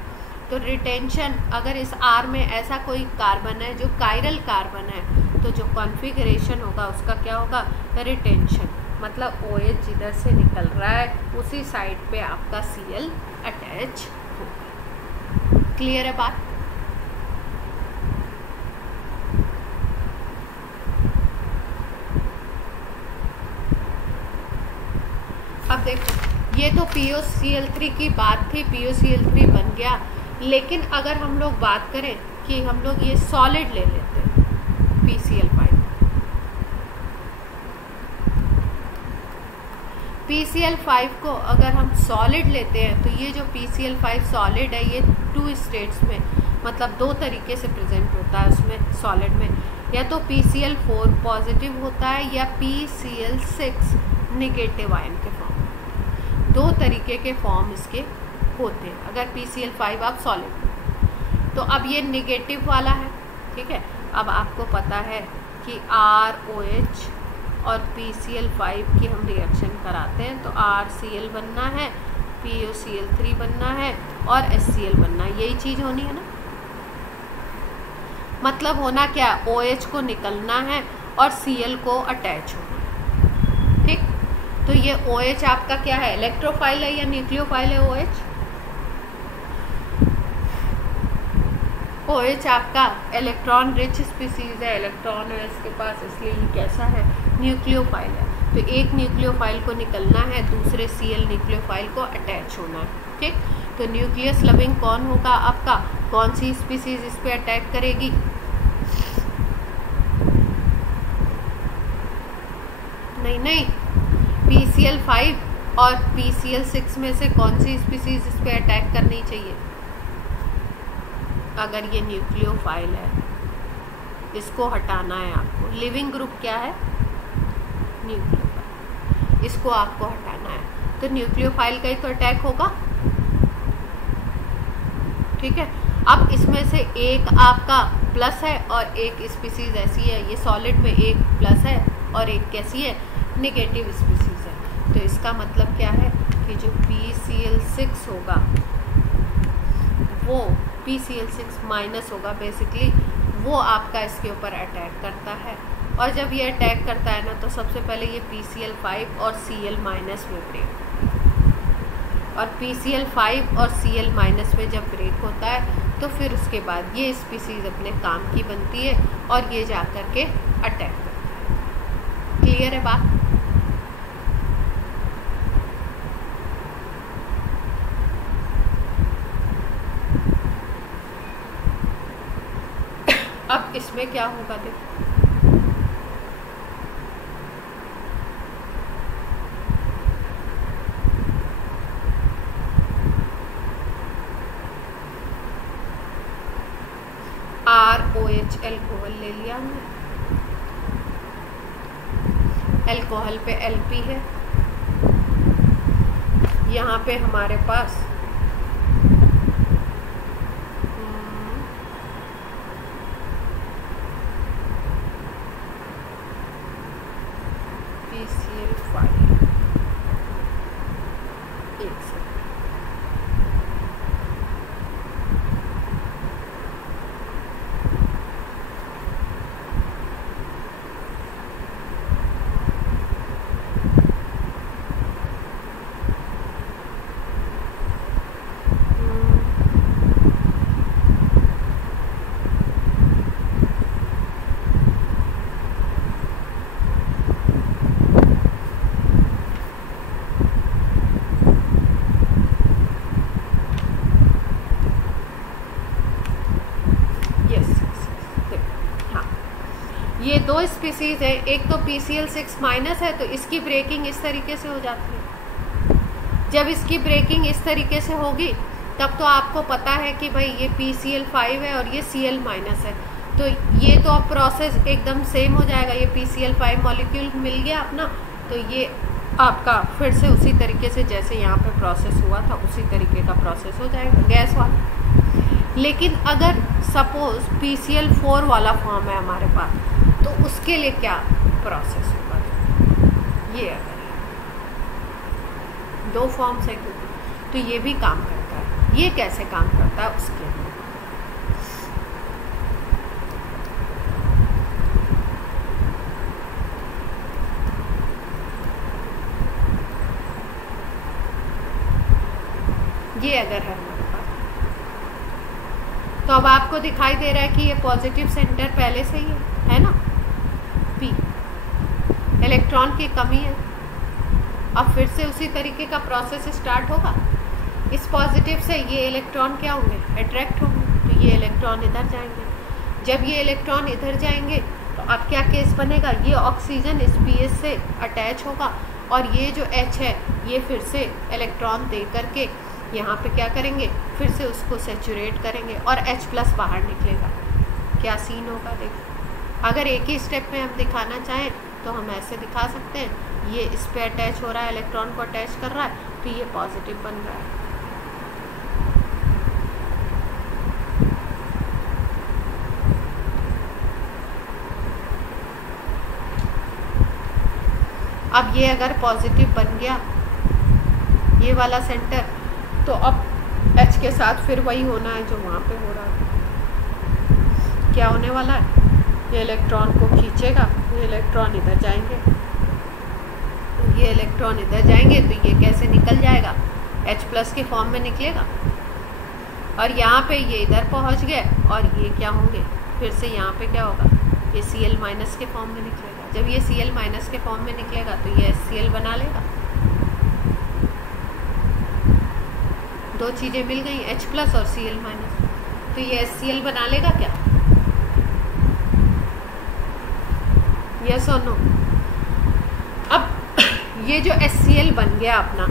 तो रिटेंशन, अगर इस R में ऐसा कोई कार्बन है जो कायरल कार्बन है, तो जो कॉन्फ़िगरेशन होगा उसका क्या होगा, रिटेंशन। मतलब OH जिधर से निकल रहा है उसी साइड पे आपका Cl अटैच होगा। क्लियर है बात? अब देखो, ये तो POCl3 की बात थी, POCl3 बन गया। लेकिन अगर हम लोग बात करें कि हम लोग ये सॉलिड ले लेते हैं, PCl5 को अगर हम सॉलिड लेते हैं, तो ये जो PCl5 सॉलिड है, ये 2 स्टेट्स में, मतलब 2 तरीके से प्रेजेंट होता है उसमें सॉलिड में। या तो PCl4 पॉजिटिव होता है या PCl6 निगेटिव आयन के फॉर्म में। 2 तरीके के फॉर्म इसके होते हैं अगर PCl5 आप सॉलिड। तो अब ये निगेटिव वाला है, ठीक है। अब आपको पता है कि ROH और PCl5 की हम रिएक्शन कराते हैं, तो RCl बनना है, POCl3 बनना है और HCl बनना है। यही चीज़ होनी है ना। मतलब होना क्या है, OH को निकलना है और Cl को अटैच होना है, ठीक। तो ये OH आपका क्या है, इलेक्ट्रोफाइल है या न्यूक्लियोफाइल है? OH आपका इलेक्ट्रॉन रिच स्पीसीज है, इलेक्ट्रॉन है इसके पास, इसलिए ये कैसा है, न्यूक्लियोफाइल है। तो एक न्यूक्लियोफाइल को निकलना है, दूसरे Cl न्यूक्लियोफाइल को अटैच होना है, ठीक। तो न्यूक्लियस लविंग कौन होगा आपका, कौन सी स्पीसीज इस पे अटैक करेगी? नहीं, PCl5 और PCl6 में से कौन सी स्पीसीज इस पे अटैक करनी चाहिए? अगर ये न्यूक्लियोफाइल है, इसको हटाना है आपको। लिविंग ग्रुप क्या है, न्यूक्लियोफाइल, इसको आपको हटाना है, तो न्यूक्लियोफाइल का ही तो अटैक होगा, ठीक है। अब इसमें से एक आपका प्लस है और एक स्पीसीज ऐसी है, ये सॉलिड में एक प्लस है और एक कैसी है, नेगेटिव स्पीसीज है। तो इसका मतलब क्या है कि जो PCl6 होगा वो PCl6 माइनस होगा, बेसिकली वो आपका इसके ऊपर अटैक करता है। और जब ये अटैक करता है ना, तो सबसे पहले ये PCl5 और Cl माइनस में ब्रेक, और PCl5 और Cl माइनस में जब ब्रेक होता है तो फिर उसके बाद ये स्पीसीज अपने काम की बनती है और ये जा कर के अटैक करता है। क्लियर है बात? अब इसमें क्या होगा, देखो ROH एल्कोहल ले लिया हमने, एल्कोहल पे Lp है, यहाँ पे हमारे पास PCl5 एक से ये 2 स्पीसीज है, एक तो PCl6 माइनस है, तो इसकी ब्रेकिंग इस तरीके से हो जाती है। जब इसकी ब्रेकिंग इस तरीके से होगी तब तो आपको पता है कि भाई ये PCl5 है और ये Cl माइनस है, तो ये तो अब प्रोसेस एकदम सेम हो जाएगा। ये PCl5 मॉलिक्यूल मिल गया अपना, तो ये आपका फिर से उसी तरीके से जैसे यहाँ पे प्रोसेस हुआ था उसी तरीके का प्रोसेस हो जाएगा गैस वाला। लेकिन अगर सपोज PCl4 वाला फॉर्म है हमारे पास तो उसके लिए क्या प्रोसेस होगा? ये अगर दो फॉर्म्स है तो ये भी काम करता है। ये कैसे काम करता है उसके लिए ये अगर है हमारे पास तो अब आपको दिखाई दे रहा है कि ये पॉजिटिव सेंटर पहले से ही है ना, P इलेक्ट्रॉन की कमी है। अब फिर से उसी तरीके का प्रोसेस स्टार्ट होगा। इस पॉजिटिव से ये इलेक्ट्रॉन क्या होंगे? अट्रैक्ट होंगे, तो ये इलेक्ट्रॉन इधर जाएंगे। जब ये इलेक्ट्रॉन इधर जाएंगे तो अब क्या केस बनेगा? ये ऑक्सीजन इस PS से अटैच होगा और ये जो H है ये फिर से इलेक्ट्रॉन दे करके यहाँ पे क्या करेंगे? फिर से उसको सेचुरेट करेंगे और H+ बाहर निकलेगा। क्या सीन होगा देखिए। अगर एक ही स्टेप में हम दिखाना चाहें तो हम ऐसे दिखा सकते हैं, ये इस पे अटैच हो रहा है, इलेक्ट्रॉन को अटैच कर रहा है तो ये पॉजिटिव बन रहा है। अब ये अगर पॉजिटिव बन गया ये वाला सेंटर तो अब H के साथ फिर वही होना है जो वहाँ पे हो रहा है। क्या होने वाला है? ये इलेक्ट्रॉन को खींचेगा, ये इलेक्ट्रॉन इधर जाएंगे, ये इलेक्ट्रॉन इधर जाएंगे तो ये कैसे निकल जाएगा? H+ के फॉर्म में निकलेगा और यहाँ पे ये इधर पहुँच गए और ये क्या होंगे? फिर से यहाँ पे क्या होगा? ये Cl- के फॉर्म में निकलेगा। जब ये Cl- के फॉर्म में निकलेगा तो ये HCl बना लेगा। दो चीज़ें मिल गई, H+ और Cl-, तो ये HCl बना लेगा क्या? यस और नो? अब ये जो HCl बन गया अपना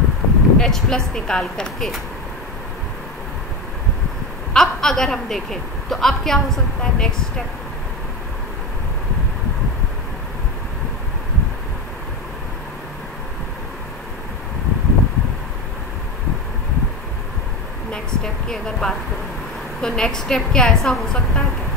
H+ निकाल करके, अब अगर हम देखें तो अब क्या हो सकता है नेक्स्ट स्टेप? नेक्स्ट स्टेप की अगर बात करें तो नेक्स्ट स्टेप क्या ऐसा हो सकता है क्या?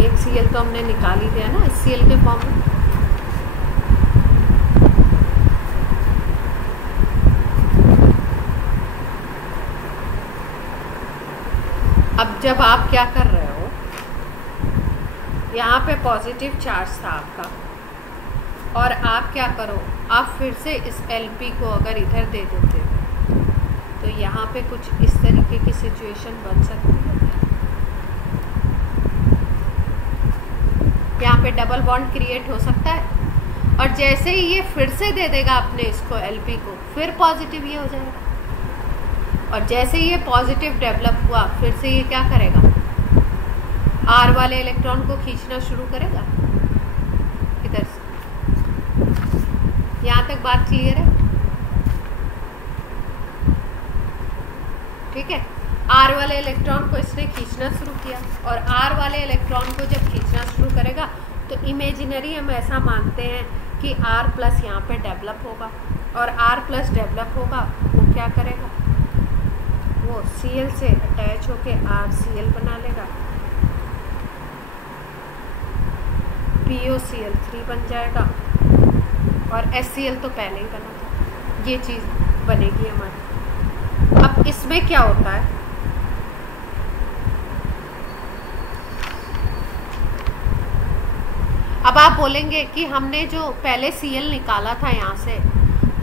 एक Cl तो हमने निकाल ही दिया ना HCl के फॉर्म में। अब जब आप क्या कर रहे हो, यहाँ पे पॉजिटिव चार्ज था आपका और आप क्या करो, आप फिर से इस Lp को अगर इधर दे देते हो तो यहाँ पे कुछ इस तरीके की सिचुएशन बन सकती है। यहाँ पे डबल बॉन्ड क्रिएट हो सकता है और जैसे ही ये फिर से दे देगा अपने इसको Lp को, फिर पॉजिटिव ये हो जाएगा और जैसे ही ये पॉजिटिव डेवलप हुआ फिर से ये क्या करेगा? R वाले इलेक्ट्रॉन को खींचना शुरू करेगा इधर से। यहाँ तक बात क्लियर है? ठीक है। R वाले इलेक्ट्रॉन को इसने खींचना शुरू किया और R वाले इलेक्ट्रॉन को जब खींचना शुरू करेगा तो इमेजिनरी हम ऐसा मानते हैं कि R+ यहाँ पे डेवलप होगा और R+ डेवलप होगा, वो क्या करेगा? वो Cl से अटैच होके RCl बना लेगा, POCl3 बन जाएगा और HCl तो पहले ही बना था। ये चीज़ बनेगी हमारी। अब इसमें क्या होता है? अब आप बोलेंगे कि हमने जो पहले Cl निकाला था यहाँ से,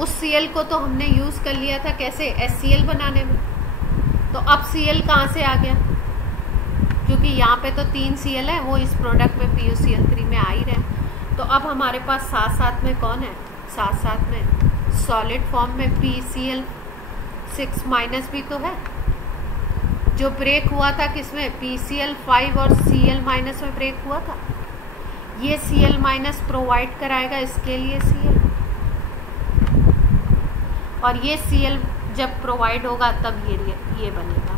उस Cl को तो हमने यूज़ कर लिया था कैसे? HCl बनाने में। तो अब Cl कहाँ से आ गया? क्योंकि यहाँ पे तो 3 Cl है, वो इस प्रोडक्ट में POCl3 में आ ही रहे। तो अब हमारे पास साथ साथ में कौन है? साथ साथ में सॉलिड फॉर्म में PCl6- भी तो है, जो ब्रेक हुआ था किसमें? PCl5 और Cl- में ब्रेक हुआ था। ये Cl- प्रोवाइड कराएगा इसके लिए Cl और ये Cl जब प्रोवाइड होगा तब ये बनेगा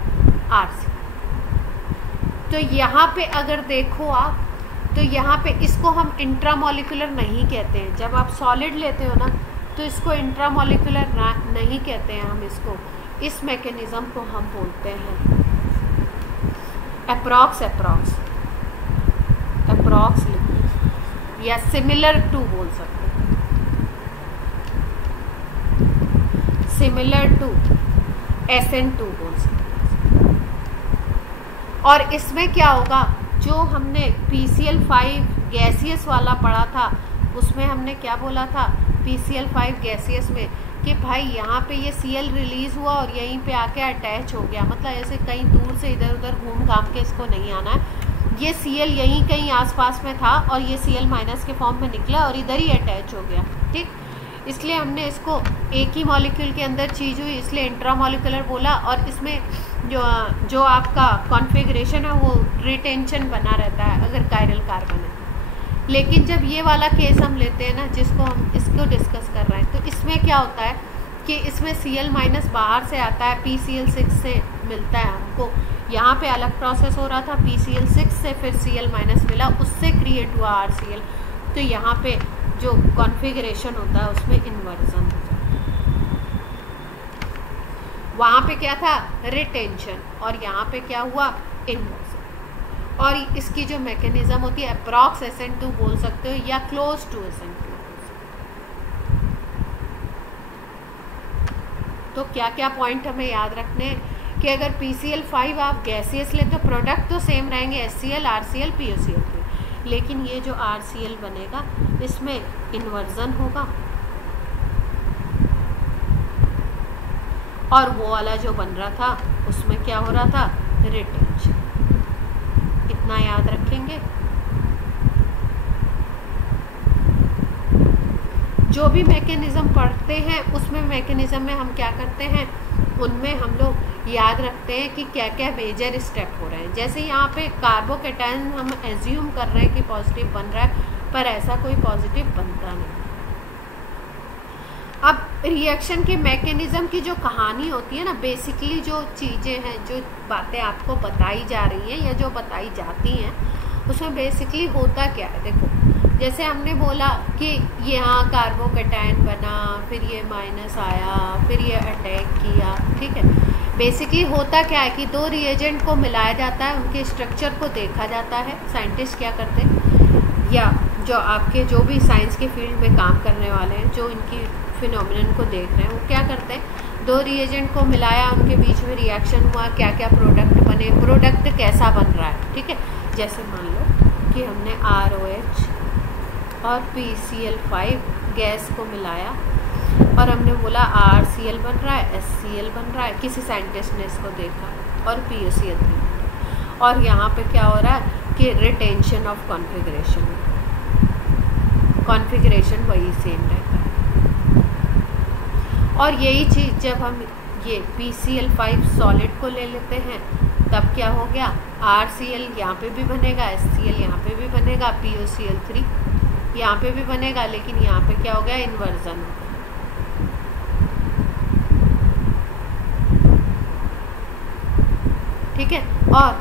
RC। तो यहाँ पे अगर देखो आप, तो यहाँ पे इसको हम इंट्रामोलिकुलर नहीं कहते हैं। जब आप सॉलिड लेते हो ना तो इसको इंट्रामोलिकुलर नहीं कहते हैं हम इसको। इस मैकेनिज्म को हम बोलते हैं अप्रॉक्स लिक्विड या सिमिलर टू बोल सकते हैं, सिमिलर टू SN2 बोल सकते हैं। और इसमें क्या होगा, जो हमने PCl5 गैसियस वाला पढ़ा था उसमें हमने क्या बोला था PCl5 गैसियस में कि भाई यहाँ पे ये Cl रिलीज़ हुआ और यहीं पे आके अटैच हो गया, मतलब ऐसे कहीं दूर से इधर उधर घूम घाम के इसको नहीं आना है। ये Cl यहीं कहीं आसपास में था और ये Cl माइनस के फॉर्म में निकला और इधर ही अटैच हो गया, ठीक। इसलिए हमने इसको एक ही मॉलिक्यूल के अंदर चीज़ हुई इसलिए इंट्रामॉलिक्यूलर बोला। और इसमें जो आपका कॉन्फ़िगरेशन है वो रिटेंशन बना रहता है अगर कायरल कार्बन है। लेकिन जब ये वाला केस हम लेते हैं ना, जिसको हम इसको डिस्कस कर रहे हैं, तो इसमें क्या होता है कि इसमें Cl माइनस बाहर से आता है, PCl6 से मिलता है हमको। यहाँ पे अलग प्रोसेस हो रहा था, PCl6 से फिर Cl माइनस मिला, उससे क्रिएट हुआ RCl। तो यहाँ पे जो कॉन्फ़िगरेशन होता है उसमें इन्वर्जन हो जाता है। वहाँ पे क्या था रिटेंशन और यहाँ पे क्या हुआ इन्वर्जन। और इसकी जो मैकेनिज्म होती है अप्रॉक्स SN2 बोल सकते हो या क्लोज टू SN2। तो क्या क्या पॉइंट हमें याद रखने हैं कि अगर PCl5 आप गैसियस ले तो प्रोडक्ट तो सेम रहेंगे HCl, RCl, POCl3, लेकिन ये जो RCl बनेगा इसमें इन्वर्जन होगा और वो वाला जो बन रहा था उसमें क्या हो रहा था रिटेंशन। इतना याद रखेंगे। जो भी मैकेनिज्म पढ़ते हैं उसमें मैकेनिज्म में हम क्या करते हैं, उनमें हम लोग याद रखते हैं कि क्या क्या मेजर स्टेप हो रहे हैं। जैसे यहाँ पे कार्बोकेटायन हम एज्यूम कर रहे हैं कि पॉजिटिव बन रहा है, पर ऐसा कोई पॉजिटिव बनता नहीं। अब रिएक्शन के मैकेनिज्म की जो कहानी होती है ना, बेसिकली जो चीज़ें हैं, जो बातें आपको बताई जा रही हैं या जो बताई जाती हैं, उसमें बेसिकली होता क्या है। देखो जैसे हमने बोला कि यहाँ कार्बोकेटायन बना, फिर ये माइनस आया, फिर ये अटैक किया, ठीक है। बेसिकली होता क्या है कि दो रिएजेंट को मिलाया जाता है, उनके स्ट्रक्चर को देखा जाता है। साइंटिस्ट क्या करते हैं, या जो आपके जो भी साइंस के फील्ड में काम करने वाले हैं, जो इनकी फिनोमिनन को देख रहे हैं, वो क्या करते हैं, दो रिएजेंट को मिलाया, उनके बीच में रिएक्शन हुआ, क्या क्या प्रोडक्ट बने, प्रोडक्ट कैसा बन रहा है, ठीक है। जैसे मान लो कि हमने ROH और PCl5 गैस को मिलाया और हमने बोला RCl बन रहा है, HCl बन रहा है, किसी साइंटिस्ट ने इसको देखा, और POCl3। और यहाँ पे क्या हो रहा है कि रिटेंशन ऑफ कॉन्फ़िगरेशन, कॉन्फ़िगरेशन वही सेम रहता है। और यही चीज़ जब हम ये PCl5 सॉलिड को ले लेते हैं तब क्या हो गया, RCl यहाँ पे भी बनेगा, HCl यहाँ पे भी बनेगा, POCl3 यहाँ पे भी बनेगा, लेकिन यहाँ पे क्या हो गया इन्वर्जन हो गया। ठीक है। और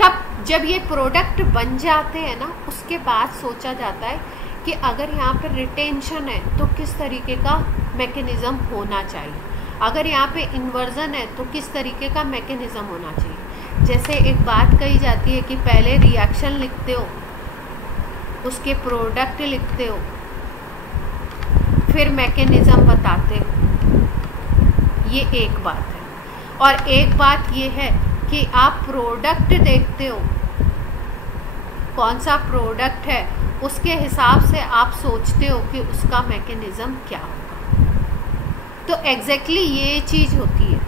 तब जब ये प्रोडक्ट बन जाते हैं ना, उसके बाद सोचा जाता है कि अगर यहाँ पे रिटेंशन है तो किस तरीके का मैकेनिज्म होना चाहिए, अगर यहाँ पे इन्वर्जन है तो किस तरीके का मैकेनिज्म होना चाहिए। जैसे एक बात कही जाती है कि पहले रिएक्शन लिखते हो, उसके प्रोडक्ट लिखते हो, फिर मैकेनिज्म बताते हो, ये एक बात है। और एक बात ये है कि आप प्रोडक्ट देखते हो, कौन सा प्रोडक्ट है, उसके हिसाब से आप सोचते हो कि उसका मैकेनिज्म क्या होगा। तो एग्जैक्टली ये चीज़ होती है,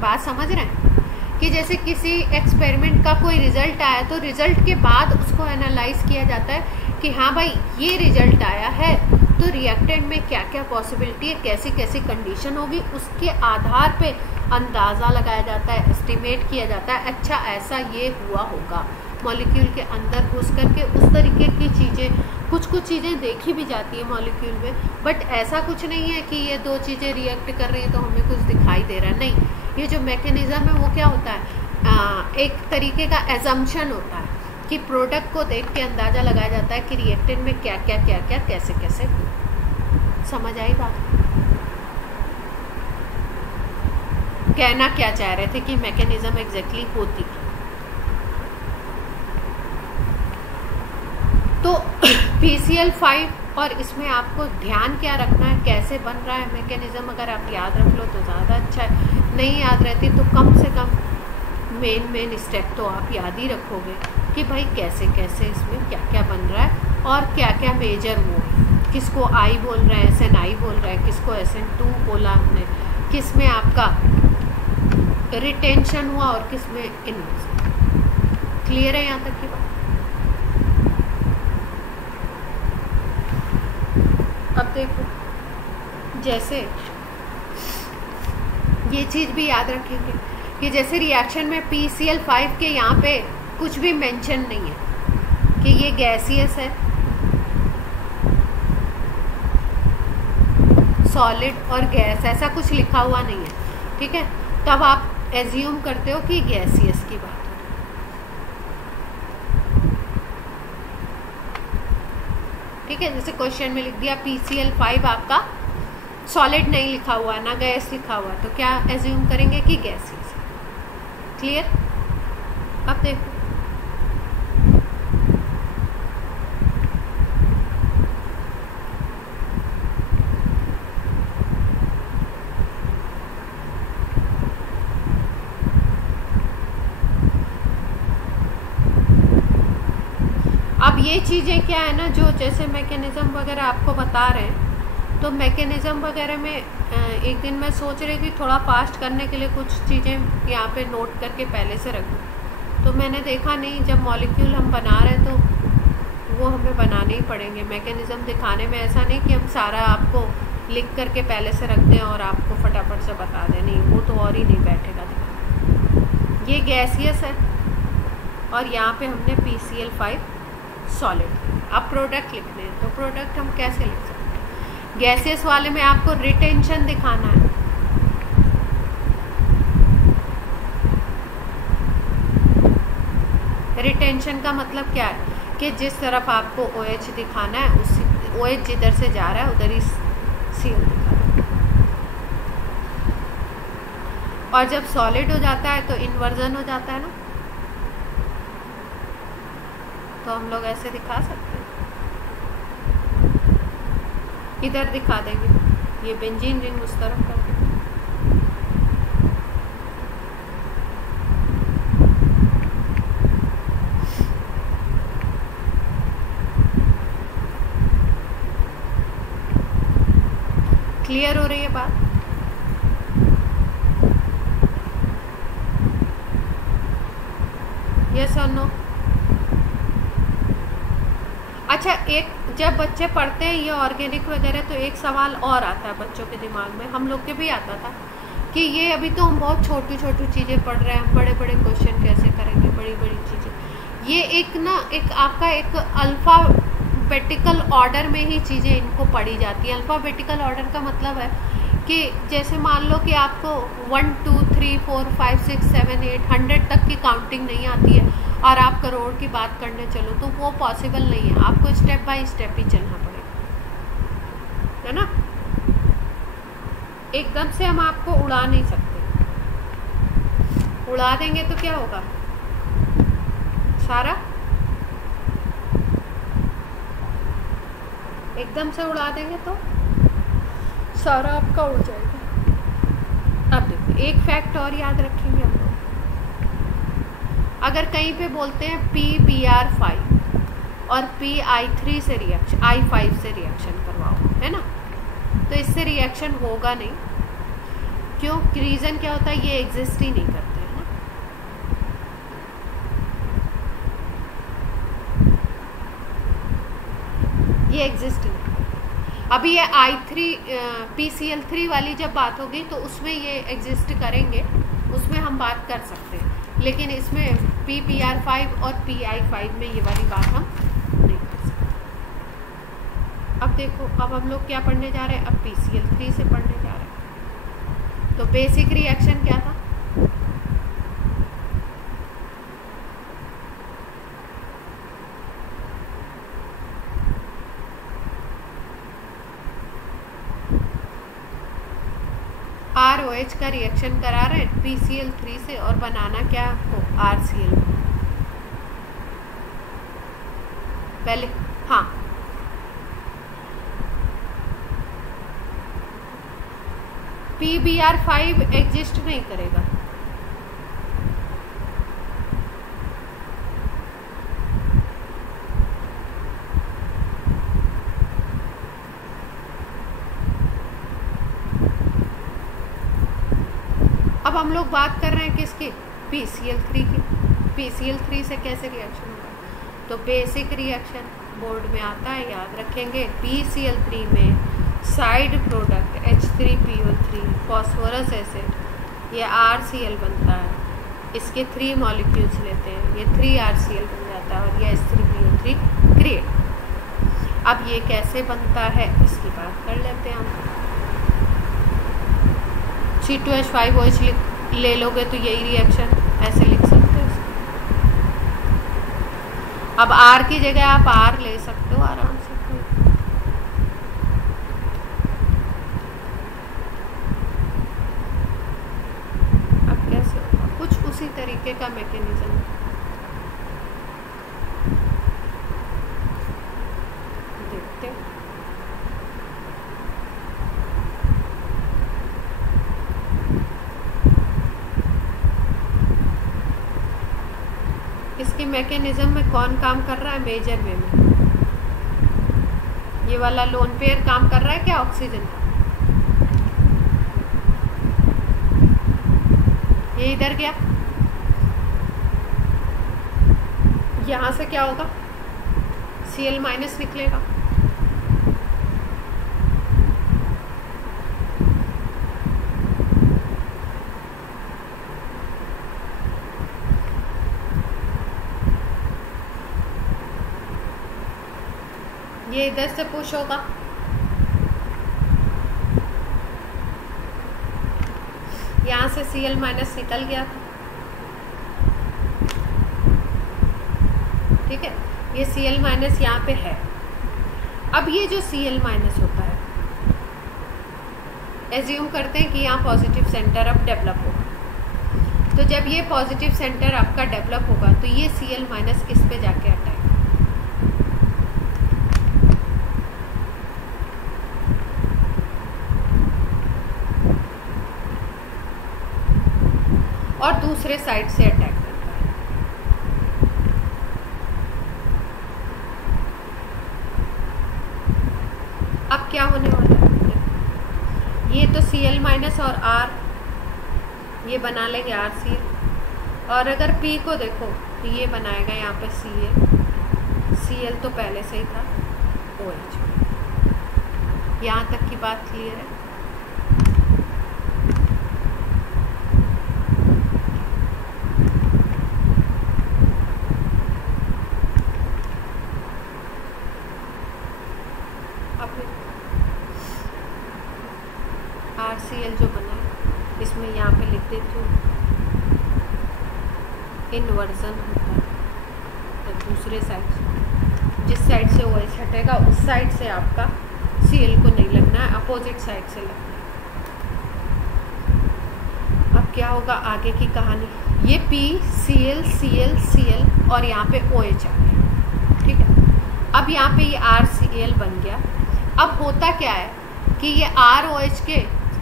बात समझ रहे हैं, कि जैसे किसी एक्सपेरिमेंट का कोई रिजल्ट आया तो रिजल्ट के बाद उसको एनालाइज किया जाता है कि हाँ भाई ये रिजल्ट आया है, तो रिएक्टेंट में क्या क्या पॉसिबिलिटी है, कैसी कैसी कंडीशन होगी, उसके आधार पे अंदाज़ा लगाया जाता है, एस्टिमेट किया जाता है, अच्छा ऐसा ये हुआ होगा। मॉलिक्यूल के अंदर घुस करके उस तरीके की चीज़ें कुछ कुछ चीज़ें देखी भी जाती है मॉलिक्यूल में, बट ऐसा कुछ नहीं है कि ये दो चीज़ें रिएक्ट कर रही हैं तो हमें कुछ दिखाई दे रहा है। नहीं, ये जो मैकेनिज़्म है वो क्या होता है, एक तरीके का एजम्पशन होता है कि प्रोडक्ट को देख के अंदाज़ा लगाया जाता है कि रिएक्टेंट में क्या क्या क्या क्या कैसे कैसे। समझ आई बात? कहना क्या चाह रहे थे कि मैकेनिज्म एग्जैक्टली होती है। तो PCl5 और इसमें आपको ध्यान क्या रखना है, कैसे बन रहा है मैकेनिज्म, अगर आप याद रख लो तो ज़्यादा अच्छा है, नहीं याद रहती तो कम से कम मेन स्टेप तो आप याद ही रखोगे कि भाई कैसे कैसे इसमें क्या क्या बन रहा है और क्या क्या मेजर वो है, किसको आई बोल रहे हैं, SN बोल रहे हैं, किसको SN2 बोला हमने, किस में आपका रिटेंशन हुआ और किस में इन्वर्जन। क्लियर है यहाँ तक की बात? अब देखो, जैसे ये चीज़ भी याद रखेंगे कि जैसे रिएक्शन में PCl5 के यहाँ पे कुछ भी मेंशन नहीं है कि ये गैसियस है, सॉलिड और गैस, ऐसा कुछ लिखा हुआ नहीं है, ठीक है। तब आप एज्यूम करते हो कि गैसियस की बात हो। ठीक है, जैसे क्वेश्चन में लिख दिया PCl5 आपका सॉलिड नहीं लिखा हुआ ना गैस लिखा हुआ, तो क्या एज्यूम करेंगे कि गैसियस है। क्लियर? अब देखो, अब ये चीज़ें क्या है ना, जो जैसे मैकेनिज़्म वगैरह आपको बता रहे हैं, तो मैकेनिज़्म वगैरह में एक दिन मैं सोच रही थी थोड़ा फास्ट करने के लिए कुछ चीज़ें यहाँ पे नोट करके पहले से रख दूँ, तो मैंने देखा नहीं, जब मॉलिक्यूल हम बना रहे हैं तो वो हमें बनाने ही पड़ेंगे। मैकेनिज़्म दिखाने में ऐसा नहीं कि हम सारा आपको लिख करके पहले से रख दें और आपको फटाफट से बता दें, नहीं वो तो और ही नहीं बैठेगा दिमाग। ये गैसियस है और यहाँ पे हमने PCl5 सॉलिड। अब प्रोडक्ट लिखने हैं, तो प्रोडक्ट हम कैसे लिख सकते हैं? गैसियस वाले में आपको रिटेंशन दिखाना है, रिटेंशन का मतलब क्या है कि जिस तरफ आपको OH दिखाना है, उस OH जिधर से जा रहा है उधर ही Cl दिखाना है। और जब सॉलिड हो जाता है तो इन्वर्जन हो जाता है ना, तो हम लोग ऐसे दिखा सकते हैं, इधर दिखा देंगे, ये बेंजीन रिंग उस तरफ कर देंगे। क्लियर हो रही है बात? यस और नो? अच्छा, एक जब बच्चे पढ़ते हैं ये ऑर्गेनिक वगैरह, तो एक सवाल और आता है बच्चों के दिमाग में, हम लोग के भी आता था कि ये अभी तो हम बहुत छोटी छोटी चीज़ें पढ़ रहे हैं, हम बड़े बड़े क्वेश्चन कैसे करेंगे, बड़ी बड़ी चीज़ें। ये एक ना, एक आपका एक अल्फ़ाबेटिकल ऑर्डर में ही चीज़ें इनको पढ़ी जाती हैं। अल्फ़ाबेटिकल ऑर्डर का मतलब है कि जैसे मान लो कि आपको 1 2 3 4 5 6 7 8 100 तक की काउंटिंग नहीं आती है और आप करोड़ की बात करने चलो, तो वो पॉसिबल नहीं है। आपको स्टेप बाय स्टेप ही चलना पड़ेगा, है ना। एकदम से हम आपको उड़ा नहीं सकते, उड़ा देंगे तो क्या होगा, सारा एकदम से उड़ा देंगे तो सारा आपका उड़ जाएगा। अब देखो, एक फैक्ट और याद रखेंगे हम लोग, अगर कहीं पे बोलते हैं PBr5 और PI3 से रिएक्शन, I5 से रिएक्शन करवाओ, है ना, तो इससे रिएक्शन होगा नहीं। क्यों? रीज़न क्या होता है, ये एग्जिस्ट ही नहीं करते हैं ना। ये एग्जिस्ट नहीं। अभी ये PCl3 वाली जब बात होगी तो उसमें ये एग्जिस्ट करेंगे, उसमें हम बात कर सकते हैं, लेकिन इसमें PBr5 और PI5 में ये वाली बात हम नहीं कर सकते। अब देखो, अब हम लोग क्या पढ़ने जा रहे हैं, अब PCl3 से पढ़ने जा रहे हैं। तो बेसिक रिएक्शन क्या था, ROH का रिएक्शन करा रहे हैं PCl3 से और बनाना क्या हो, RCl। पहले हाँ, PBr5 एग्जिस्ट नहीं करेगा। अब हम लोग बात कर रहे हैं किसकी, PCl3 की। PCl3 से कैसे रिएक्शन होगा, तो बेसिक रिएक्शन बोर्ड में आता है, याद रखेंगे। PCl3 में side product H3PO3 phosphorous acid, ये RCl बनता है। इसके 3 मॉलिक्यूल्स लेते हैं, ये 3RCl बन जाता है और ये H3PO3 क्रिएट। अब ये कैसे बनता है इसकी बात कर लेते हैं हम। C2H5OH ले लोगे तो यही रिएक्शन ऐसे लिख सकते हो। अब R की जगह आप R ले सकते हो आराम से। अब कैसे होगा, कुछ उसी तरीके का मैकेनिज्म देखते हैं। इसकी मैकेनिज्म में कौन काम कर रहा है, मेजर वे में ये वाला लोन पेयर काम कर रहा है क्या, ऑक्सीजन का। ये इधर गया, यहां से क्या होगा, Cl- निकलेगा। ये इधर से पुश होगा, यहाँ से Cl- निकल गया था, ठीक है। ये Cl- यहाँ पे है। अब ये जो Cl- होता है, एज्यूम करते हैं कि यहाँ पॉजिटिव सेंटर अब डेवलप होगा। तो जब ये पॉजिटिव सेंटर आपका डेवलप होगा तो ये Cl- किस पे जाके अटैक, और दूसरे साइड से अटैक करता है। अब क्या होने वाला है, ये तो Cl- और R ये बना लेंगे RCl, और अगर P को देखो तो ये बनाएगा यहाँ पे Cl तो पहले से ही था OH। यहाँ तक की बात क्लियर है। RCl जो बना है इसमें यहाँ पे लिख देती हूँ, इन्वर्जन होता है। तो दूसरे साइड से, जिस साइड से OH हटेगा उस साइड से आपका Cl को नहीं लगना है, अपोजिट साइड से लगना है। अब क्या होगा आगे की कहानी, ये P Cl Cl Cl और यहाँ पे OH आ गया, ठीक है। अब यहाँ पे ये RCl बन गया। अब होता क्या है कि ये ROH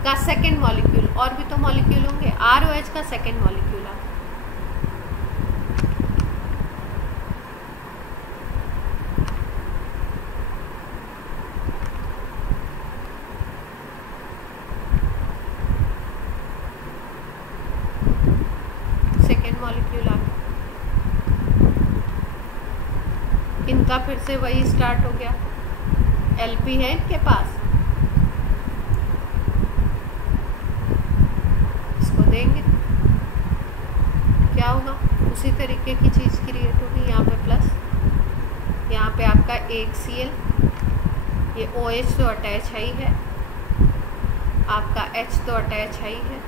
का सेकेंड मॉलिक्यूल, और भी तो मॉलिक्यूल होंगे, ROH का सेकेंड मॉलिक्यूल आता है। सेकेंड मॉलिक्यूल आ गया, इनका फिर से वही स्टार्ट हो गया। LP है इनके पास, इसको देंगे, क्या होगा, उसी तरीके की चीज़ क्रिएट होगी। यहाँ पे प्लस, यहाँ पे आपका एक Cl ये OH तो अटैच है ही है, आपका H तो अटैच है ही है,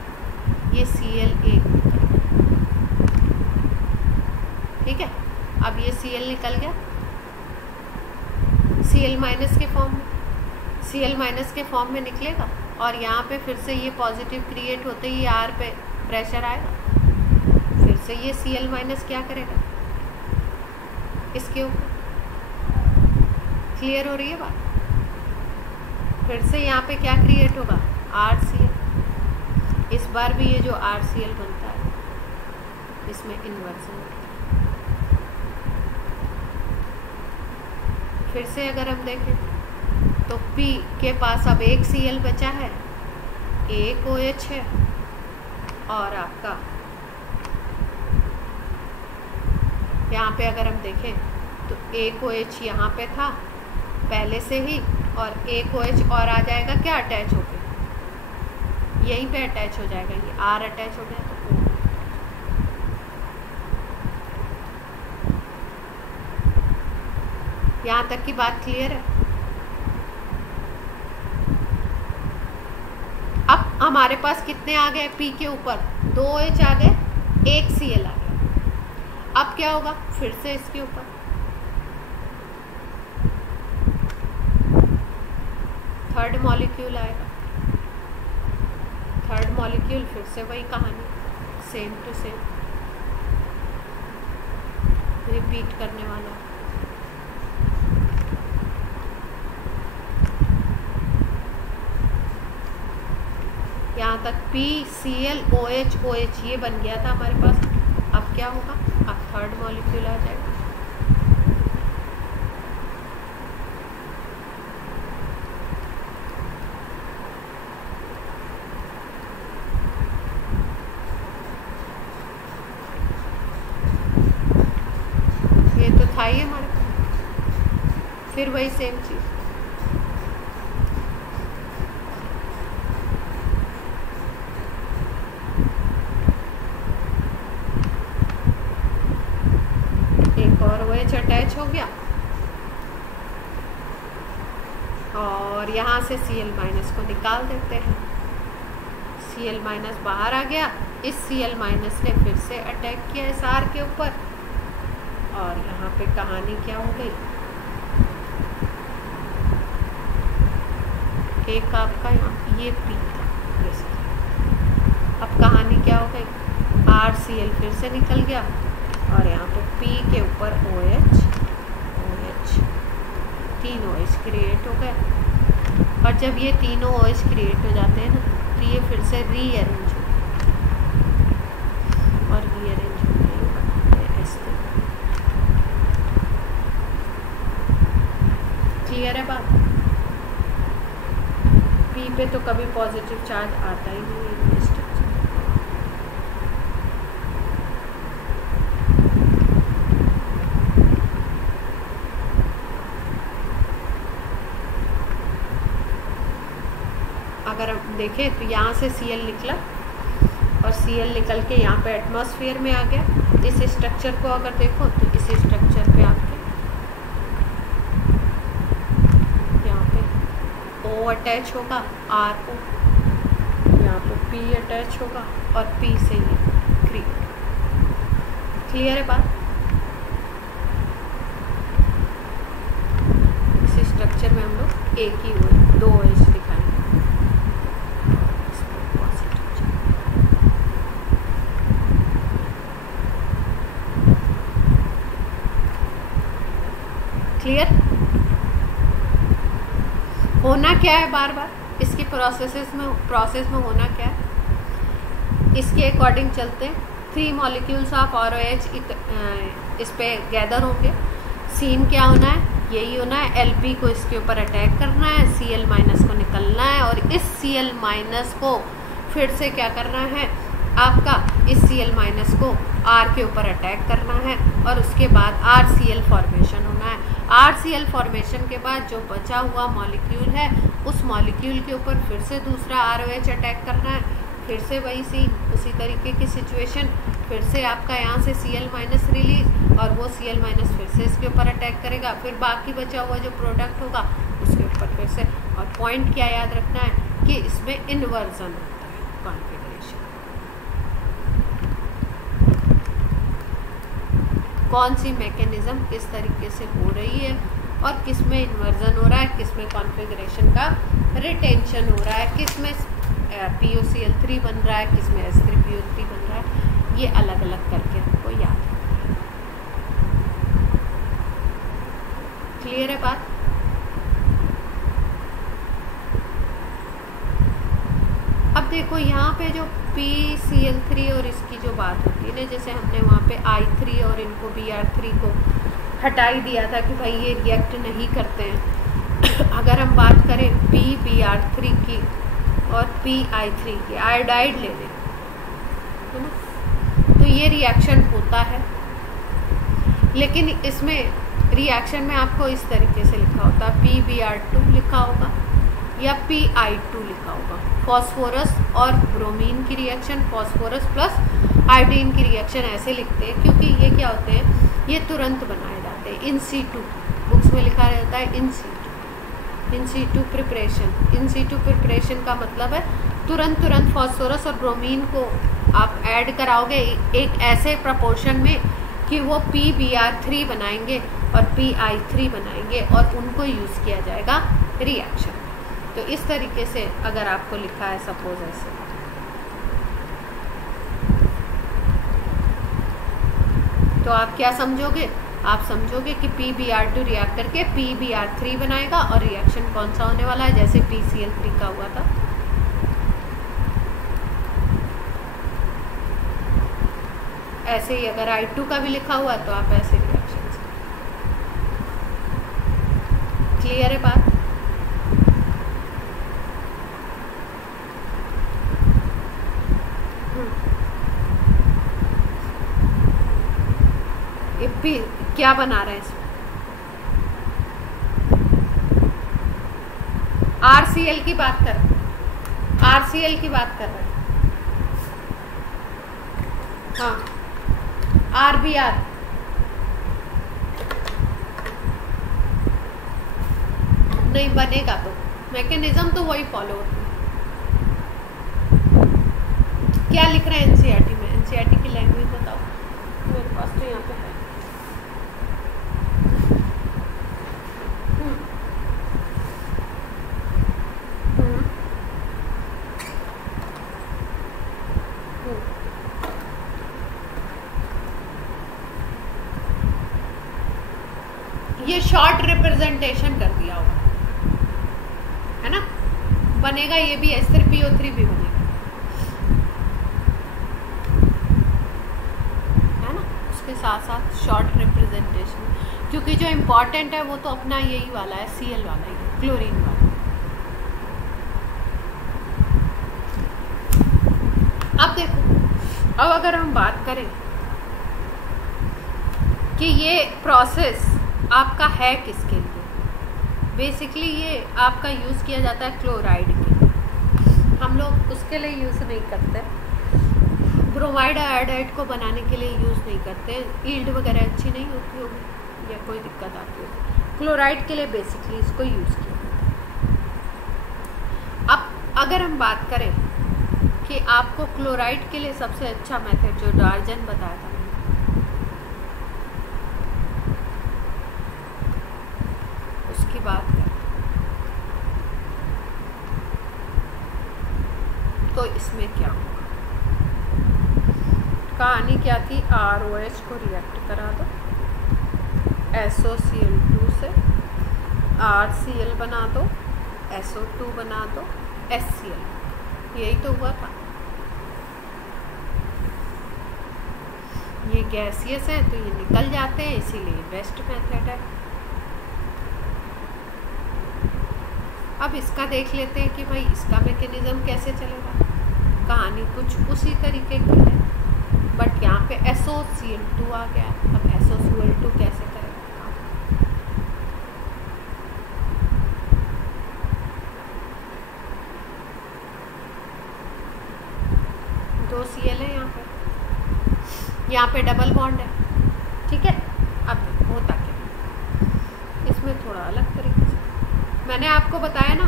ये Cl एक निकल गया। ठीक है, अब ये Cl निकल गया Cl माइनस के फॉर्म में, Cl माइनस के फॉर्म में निकलेगा और यहाँ पे फिर से ये पॉजिटिव क्रिएट होते ही R पे प्रेशर आएगा, फिर से ये Cl माइनस क्या करेगा इसके ऊपर। क्लियर हो रही है बात? फिर से यहाँ पे क्या क्रिएट होगा RCl। इस बार भी ये जो RCl बनता है इसमें इन्वर्जन होता है। फिर से अगर हम देखें तो P के पास अब एक Cl बचा है, एक OH है और आपका यहाँ पे अगर हम देखें तो एक OH यहाँ पे था पहले से ही और एक OH और आ जाएगा क्या अटैच होके, यहीं पे अटैच हो जाएगा, ये R अटैच हो गया तो O। यहाँ तक की बात क्लियर है? अब हमारे पास कितने आ गए P के ऊपर, 2 OH आ गए, एक Cl आ गया। अब क्या होगा, फिर से इसके ऊपर थर्ड मॉलिक्यूल आएगा, थर्ड मॉलिक्यूल फिर से वही कहानी, सेम टू सेम रिपीट करने वाला। यहाँ तक P Cl OH OH ये बन गया था हमारे पास। अब क्या होगा, अब थर्ड मॉलिक्यूल आ जाएगा, ये तो था ही हमारे पास, फिर वही सेम चीज। OH अटैच हो गया और यहाँ से Cl माइनस को निकाल देते हैं, Cl माइनस बाहर आ गया, इस Cl माइनस ने फिर से अटैक किया इस R के ऊपर और यहाँ पे कहानी क्या हो गई, एक आपका यहाँ ये P था, अब कहानी क्या हो गई, RCl फिर से निकल गया और यहाँ पे P के ऊपर OH OH, 3 OH क्रिएट हो गए और जब ये तीनों OH क्रिएट हो जाते हैं ना तो ये फिर से रीअरेंज हो और रीअरेंज होते ऐसे। क्लियर है बात? P पे तो कभी पॉजिटिव चार्ज आता ही नहीं है। अगर हम देखें तो यहाँ से Cl निकला और Cl निकल के यहाँ पे एटमॉस्फेयर में आ गया। इस स्ट्रक्चर को अगर देखो तो इस स्ट्रक्चर पे आके यहाँ पे O अटैच होगा RO, यहाँ पे P अटैच होगा और P से ये क्रिएट। क्लियर है बात? इस स्ट्रक्चर में हम लोग एक ही दो OH दिखाएंगे। क्लियर? होना क्या है बार बार इसकी प्रोसेस में होना क्या है, इसके अकॉर्डिंग चलते हैं। 3 मॉलिक्यूल्स ऑफ ROH इस पे गैदर होंगे। सीन क्या होना है, यही होना है, LP को इसके ऊपर अटैक करना है, Cl माइनस को निकलना है और इस Cl माइनस को फिर से क्या करना है, आपका इस Cl माइनस को R के ऊपर अटैक करना है और उसके बाद RCl फॉर्मेशन होना है। RCl फॉर्मेशन के बाद जो बचा हुआ मॉलिक्यूल है उस मॉलिक्यूल के ऊपर फिर से दूसरा ROH अटैक करना है, फिर से वही सीन, उसी तरीके की सिचुएशन, फिर से आपका यहाँ से Cl माइनस रिलीज और वो Cl माइनस फिर से इसके ऊपर अटैक करेगा, फिर बाकी बचा हुआ जो प्रोडक्ट होगा उसके ऊपर फिर से। और पॉइंट क्या याद रखना है कि इसमें इन्वर्जन होता है कॉन्फ़िगरेशन। कौन सी मैकेनिज्म किस तरीके से हो रही है और किस में इन्वर्जन हो रहा है, किस में कॉन्फ़िगरेशन का रिटेंशन हो रहा है, किस में POCl3 बन रहा है, किस में S3PO3 बन रहा है, ये अलग अलग करके आपको याद रखना है। क्लियर है बात? अब देखो यहाँ पे जो PCl3 और इसकी जो बात होती है ना, जैसे हमने वहाँ पे I3 और इनको Br3 को हटाई दिया था कि भाई ये रिएक्ट नहीं करते हैं। अगर हम बात करें PBr3 की और PI3 की, आयोडाइड ले लें, है ना, तो ये रिएक्शन होता है, लेकिन इसमें रिएक्शन में आपको इस तरीके से लिखा होता है, PBr2 लिखा होगा या PI2 लिखा होगा। फॉस्फोरस और ब्रोमीन की रिएक्शन, फॉस्फोरस प्लस आयोडीन की रिएक्शन ऐसे लिखते हैं क्योंकि ये क्या होते हैं, ये तुरंत बनाए जाते हैं इन सीटू। बुक्स में लिखा रहता है in situ preparation. In situ preparation का मतलब है तुरंत फॉस्फोरस और ब्रोमीन को आप ऐड कराओगे एक ऐसे प्रपोर्शन में कि वो PBr3 बनाएंगे और PI3 बनाएंगे और उनको यूज़ किया जाएगा रिएक्शन। तो इस तरीके से अगर आपको लिखा है सपोज ऐसे, तो आप क्या समझोगे? आप समझोगे कि PBr2 रिएक्ट करके PBr3 बनाएगा और रिएक्शन कौन सा होने वाला है, जैसे PCl3 का हुआ था। ऐसे ही अगर I2 का भी लिखा हुआ तो आप ऐसे रिएक्शन से। क्लियर है बात? क्या बना रहे हैं इसमें? RCl की बात कर, RCl की बात कर रहे हैं। हाँ, RBr नहीं बनेगा, तो मैकेनिज्म तो वही फॉलो होती है। क्या लिख रहे हैं NCERT में? NCERT की लैंग्वेज बताओ, मेरे पास तो यहाँ पे है। ये शॉर्ट रिप्रेजेंटेशन कर दिया होगा, है ना, बनेगा ये भी S3PO3 भी बनेगा, है ना, उसके साथ साथ शॉर्ट रिप्रेजेंटेशन, क्योंकि जो इम्पोर्टेंट है वो तो अपना यही वाला है, Cl वाला ही है, क्लोरीन वाला। अब देखो, अब अगर हम बात करें कि ये प्रोसेस आपका है किसके लिए, बेसिकली ये आपका यूज़ किया जाता है क्लोराइड के लिए। हम लोग उसके लिए यूज़ नहीं करते, ब्रोमाइड आयोडाइड को बनाने के लिए यूज़ नहीं करते, ईल्ड वगैरह अच्छी नहीं होती होगी या कोई दिक्कत आती होगी। क्लोराइड के लिए बेसिकली इसको यूज़ किया जाता है। अब अगर हम बात करें कि आपको क्लोराइड के लिए सबसे अच्छा मेथड जो डार्जन बताया था, उसकी बात करें तो इसमें क्या होगा? कहानी क्या थी? ROH को रिएक्ट करा दो, SOCl2 से RCl बना दो, SO2 बना दो, HCl, यही तो हुआ था। ये गैसियस है तो ये निकल जाते हैं, इसीलिए बेस्ट मेथड है। अब इसका देख लेते हैं कि भाई इसका मैकेनिज्म कैसे चलेगा। कहानी कुछ उसी तरीके की है, बट यहाँ पे SOCl2 आ गया। अब SOCl2 कैसे करेगा काम? दो Cl है यहाँ पे डबल बॉन्ड है, ठीक है। अब होता क्या, मैंने आपको बताया ना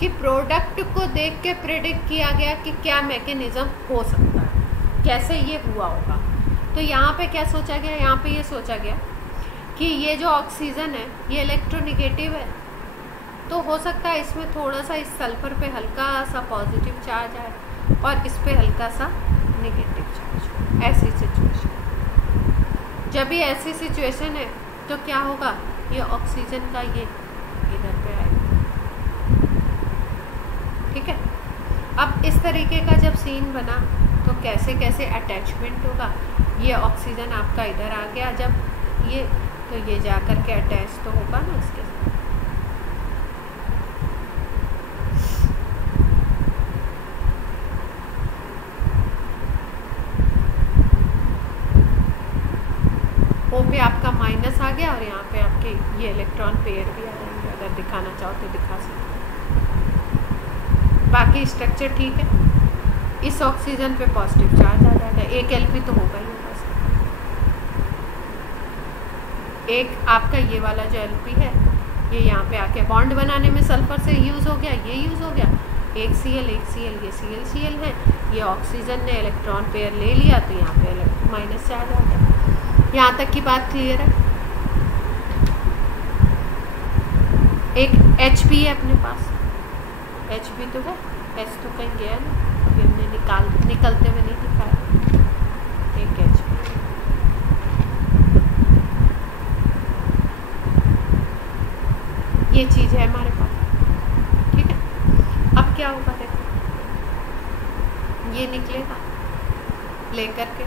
कि प्रोडक्ट को देख के प्रेडिक्ट किया गया कि क्या मैकेनिज्म हो सकता है, कैसे ये हुआ होगा। तो यहाँ पे क्या सोचा गया, यहाँ पे ये सोचा गया कि ये जो ऑक्सीजन है ये इलेक्ट्रोनिगेटिव है, तो हो सकता है इसमें थोड़ा सा इस सल्फर पे हल्का सा पॉजिटिव चार्ज आए और इस पे हल्का सा नेगेटिव चार्ज। ऐसी सिचुएशन, जब भी ऐसी सिचुएशन है तो क्या होगा, ये ऑक्सीजन का ये इधर पे आएगा। ठीक है, अब इस तरीके का जब सीन बना तो कैसे कैसे अटैचमेंट होगा। ये ऑक्सीजन आपका इधर आ गया, जब ये तो ये जा कर के अटैच तो होगा ना इसके साथ। ओ पे आपका माइनस आ गया और यहाँ पे आपके ये इलेक्ट्रॉन पेयर भी आ जाएंगे। अगर दिखाना चाहो तो दिखा सकते, बाकी स्ट्रक्चर ठीक है। इस ऑक्सीजन पे पॉजिटिव चार्ज आ जाएगा, एक एलपी तो होगा ही होगा। एक आपका ये वाला जो एलपी है ये यहाँ पे आके बॉन्ड बनाने में सल्फर से यूज़ हो गया, ये यूज़ हो गया। एक सीएल ये सीएल है। ये ऑक्सीजन ने इलेक्ट्रॉन पेयर ले लिया तो यहाँ पे माइनस चार्ज आ गया। यहाँ तक की बात क्लियर है। एक एच पी है अपने पास, एच पी तो है, एच तो कहीं गया ना, अभी हमने निकलते हुए नहीं दिखाया। एक एच पी, ये चीज़ है हमारे पास। ठीक है, अब क्या होगा देखो, ये निकलेगा लेकर के,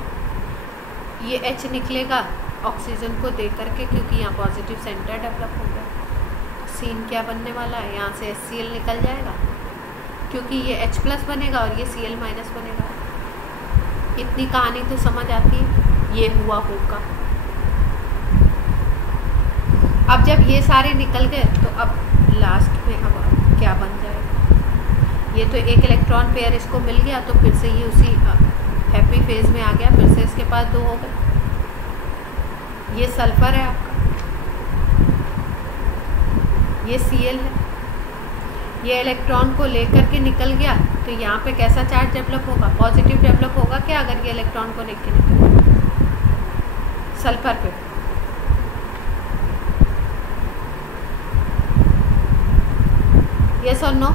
ये H निकलेगा ऑक्सीजन को दे करके, क्योंकि यहाँ पॉजिटिव सेंटर डेवलप हो गया। सीन क्या बनने वाला है, यहाँ से HCl निकल जाएगा क्योंकि ये H+ बनेगा और ये Cl- बनेगा। इतनी कहानी तो समझ आती है, ये हुआ होगा। अब जब ये सारे निकल गए तो अब लास्ट में अब क्या बन जाएगा। ये तो एक इलेक्ट्रॉन पेयर इसको मिल गया तो फिर से ये उसी हैप्पी फेज में आ गया, फिर से इसके पास 2 हो गए। ये सल्फर है आपका, ये Cl है, ये इलेक्ट्रॉन को लेकर के निकल गया तो यहाँ पे कैसा चार्ज डेवलप होगा, पॉजिटिव डेवलप होगा क्या, अगर ये इलेक्ट्रॉन को लेकर निकल सल्फर पे। यस और नो,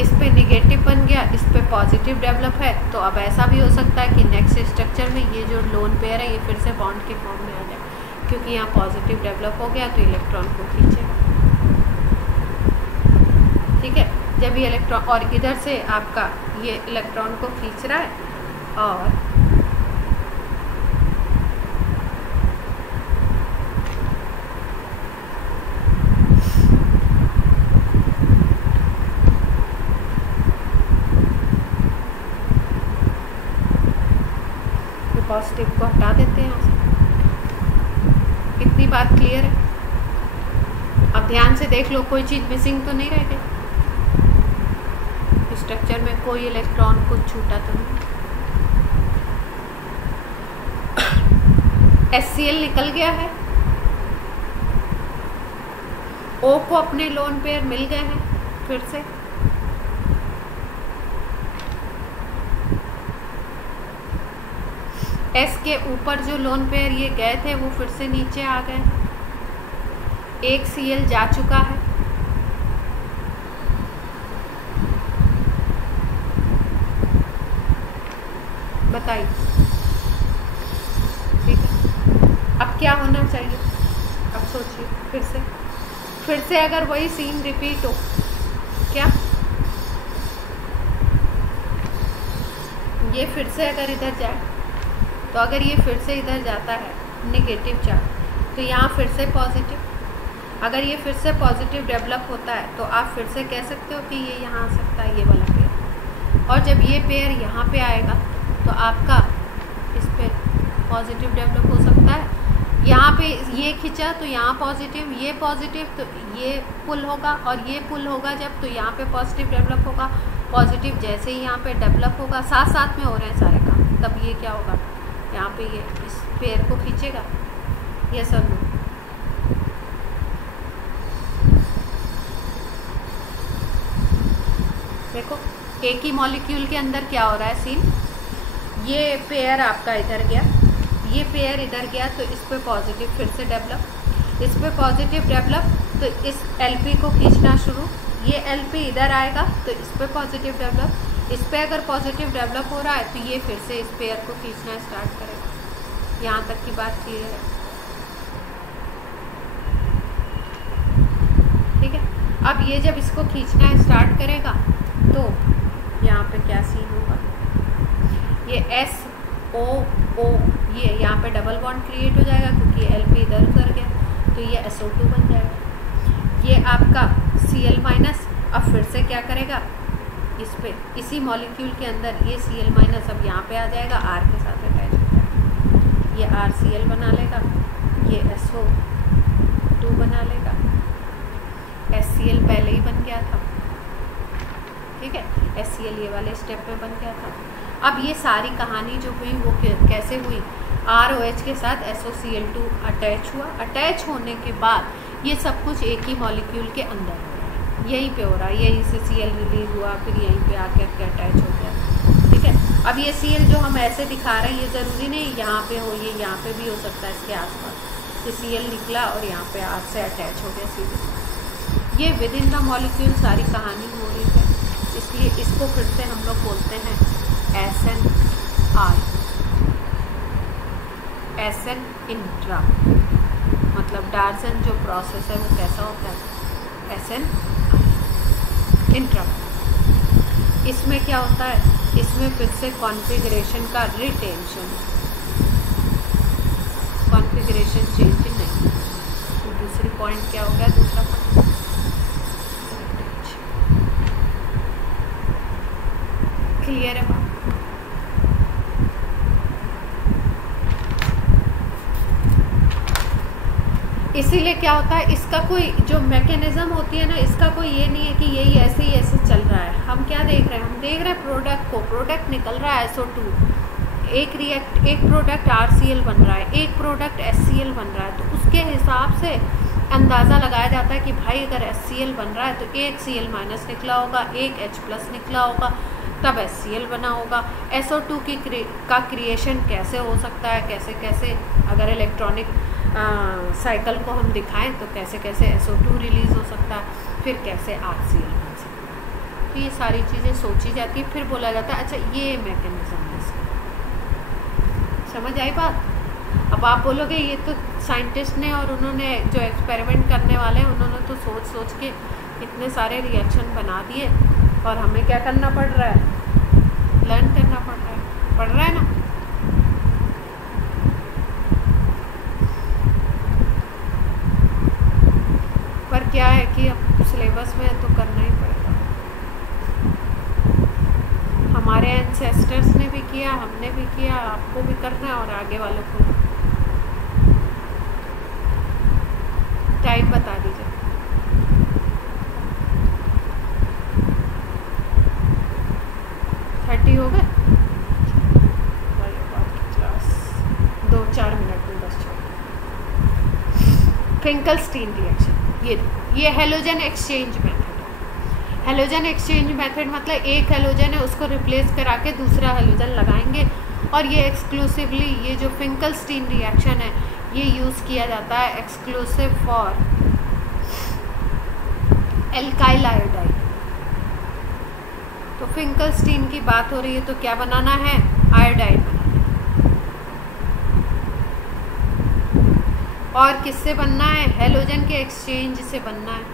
इस पे निगेटिव बन गया, इस पे पॉजिटिव डेवलप है। तो अब ऐसा भी हो सकता है कि नेक्स्ट स्ट्रक्चर में ये जो लोन पेयर है ये फिर से बॉन्ड के फॉर्म में आ जाए, क्योंकि यहाँ पॉजिटिव डेवलप हो गया तो इलेक्ट्रॉन को खींचेगा। ठीक है, जब ये इलेक्ट्रॉन और इधर से आपका ये इलेक्ट्रॉन को खींच रहा है और पॉजिटिव को हटा देते हैं यहाँ से। इतनी बात क्लियर है। अब ध्यान से देख लो, कोई चीज़ मिसिंग तो नहीं रह गई स्ट्रक्चर में, कोई इलेक्ट्रॉन कुछ छूटा तो नहीं। HCl निकल गया है, O को अपने लोन पेयर मिल गए हैं फिर से। S के ऊपर जो लोन पेयर ये गए थे वो फिर से नीचे आ गए। एक Cl जा चुका है, बताइए। ठीक है, अब क्या होना चाहिए, अब सोचिए फिर से अगर वही सीन रिपीट हो, क्या ये फिर से अगर इधर जाए, तो अगर ये फिर से इधर जाता है नेगेटिव चार्ज तो यहाँ फिर से पॉजिटिव। अगर ये फिर से पॉजिटिव डेवलप होता है तो आप फिर से कह सकते हो कि ये यहाँ आ सकता है, ये वाला पेयर। और जब ये पेयर यहाँ पे आएगा तो आपका इस पे पॉजिटिव डेवलप हो सकता है। यहाँ पे ये खिंचा तो यहाँ पॉजिटिव, ये पॉजिटिव तो ये पुल होगा, और ये पुल होगा जब तो यहाँ पे पॉजिटिव डेवलप होगा। पॉजिटिव जैसे ही यहाँ पे डेवलप होगा, साथ साथ में हो रहे हैं सारे काम, तब ये क्या होगा, यहाँ पे ये इस पेयर को खींचेगा। यस और नो, देखो एक ही मॉलिक्यूल के अंदर क्या हो रहा है सीन, ये पेयर आपका इधर गया, ये पेयर इधर गया, तो इस पे पॉजिटिव फिर से डेवलप, इस पे पॉजिटिव डेवलप, तो इस एलपी को खींचना शुरू, ये एलपी इधर आएगा तो इस पे पॉजिटिव डेवलप, इस पे अगर पॉजिटिव डेवलप हो रहा है तो ये फिर से इस पेयर को खींचना स्टार्ट करेगा। यहाँ तक की बात क्लियर है? ठीक है। अब ये जब इसको खींचना स्टार्ट करेगा तो यहाँ पे क्या सीन होगा, ये एस ओ ओ, ये यहाँ पे डबल बॉन्ड क्रिएट हो जाएगा क्योंकि एलपी इधर उधर गया, तो ये SO2 बन जाएगा। ये आपका Cl माइनस अब फिर से क्या करेगा, इस पे इसी मॉलिक्यूल के अंदर ये Cl माइनस अब यहाँ पे आ जाएगा, R के साथ अटैच हो जाएगा, ये RCl बना लेगा, ये SO2 बना लेगा, HCl पहले ही बन गया था, ठीक है, HCl ये वाले स्टेप में बन गया था। अब ये सारी कहानी जो हुई वो कैसे हुई, ROH के साथ SOCl2 अटैच हुआ, अटैच होने के बाद ये सब कुछ एक ही मॉलिक्यूल के अंदर हो रहा है, यहीं पे हो रहा है, यहीं से Cl रिलीज हुआ, फिर यहीं पे आके अटैच हो गया, ठीक है। अब ये Cl जो हम ऐसे दिखा रहे हैं ये ज़रूरी नहीं यहाँ पे हो, ये यहाँ पे भी हो सकता है इसके आसपास, ये Cl निकला और यहाँ पे R से अटैच हो गया सीधे। ये विद इन द मॉलिक्यूल सारी कहानी हो रही है, इसलिए इसको फिर से हम लोग बोलते हैं SNR, SN इंट्रा, मतलब डार्सन जो प्रोसेस है वो कैसा होता है, SN इंट्रा। इसमें क्या होता है, इसमें फिर से कॉन्फ़िगरेशन का रिटेंशन, कॉन्फ़िगरेशन चेंज नहीं। तो दूसरी पॉइंट क्या हो गया, दूसरा पॉइंट क्लियर है बात? इसीलिए क्या होता है, इसका कोई जो मैकेनिज्म होती है ना, इसका कोई ये नहीं है कि यही ऐसे ही ऐसे चल रहा है। हम क्या देख रहे हैं, हम देख रहे हैं प्रोडक्ट को, प्रोडक्ट निकल रहा है SO2, एक प्रोडक्ट RCl बन रहा है, एक प्रोडक्ट HCl बन रहा है, तो उसके हिसाब से अंदाज़ा लगाया जाता है कि भाई अगर HCl बन रहा है तो एक Cl माइनस निकला होगा, एक H प्लस निकला होगा, तब HCl बना होगा। SO2 का क्रिएशन कैसे हो सकता है, कैसे कैसे अगर इलेक्ट्रॉनिक साइकिल को हम दिखाएं तो कैसे कैसे SO2 रिलीज़ हो सकता है, फिर कैसे RCl बन सकता है। तो ये सारी चीज़ें सोची जाती है, फिर बोला जाता है अच्छा ये मैकेनिज्म है इसका। समझ आई बात? अब आप बोलोगे ये तो साइंटिस्ट ने और उन्होंने जो एक्सपेरिमेंट करने वाले हैं उन्होंने तो सोच सोच के इतने सारे रिएक्शन बना दिए, और हमें क्या करना पड़ रहा है, लर्न करना पड़ रहा है ना। पर क्या है कि अब सिलेबस में तो करना ही पड़ेगा, हमारे एंसेस्टर्स ने भी किया, हमने भी किया, आपको भी करना है और आगे वालों को। टाइम बता दीजिए। हो गए क्लास 2-4 मिनट में बस छोड़। फिंकलस्टीन रिएक्शन, ये हेलोजन एक्सचेंज मेथड है। हेलोजन एक्सचेंज मेथड मतलब एक हेलोजन है उसको रिप्लेस करा के दूसरा हेलोजन लगाएंगे, और ये एक्सक्लूसिवली ये जो फिंकलस्टीन रिएक्शन है ये यूज़ किया जाता है एक्सक्लूसिव फॉर एल्काइल आयोडाइड। तो फिंकलस्टीन की बात हो रही है तो क्या बनाना है, आयोडाइड बनाना है। और किससे बनना है, हेलोजन के एक्सचेंज से बनना है।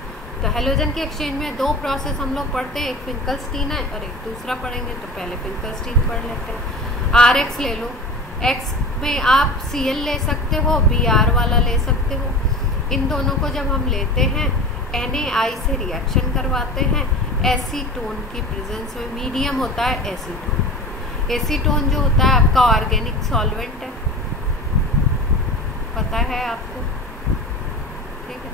तो हेलोजन के एक्सचेंज में 2 प्रोसेस हम लोग पढ़ते हैं, एक फिंकलस्टीन है और एक दूसरा पढ़ेंगे, तो पहले फिंकलस्टीन पढ़ लेते हैं। RX ले लो, X में आप Cl ले सकते हो, Br वाला ले सकते हो। इन दोनों को जब हम लेते हैं NaI से रिएक्शन करवाते हैं, एसीटोन की प्रेजेंस में, मीडियम होता है एसीटोन। एसीटोन जो होता है आपका ऑर्गेनिक सॉल्वेंट है, पता है आपको, ठीक है।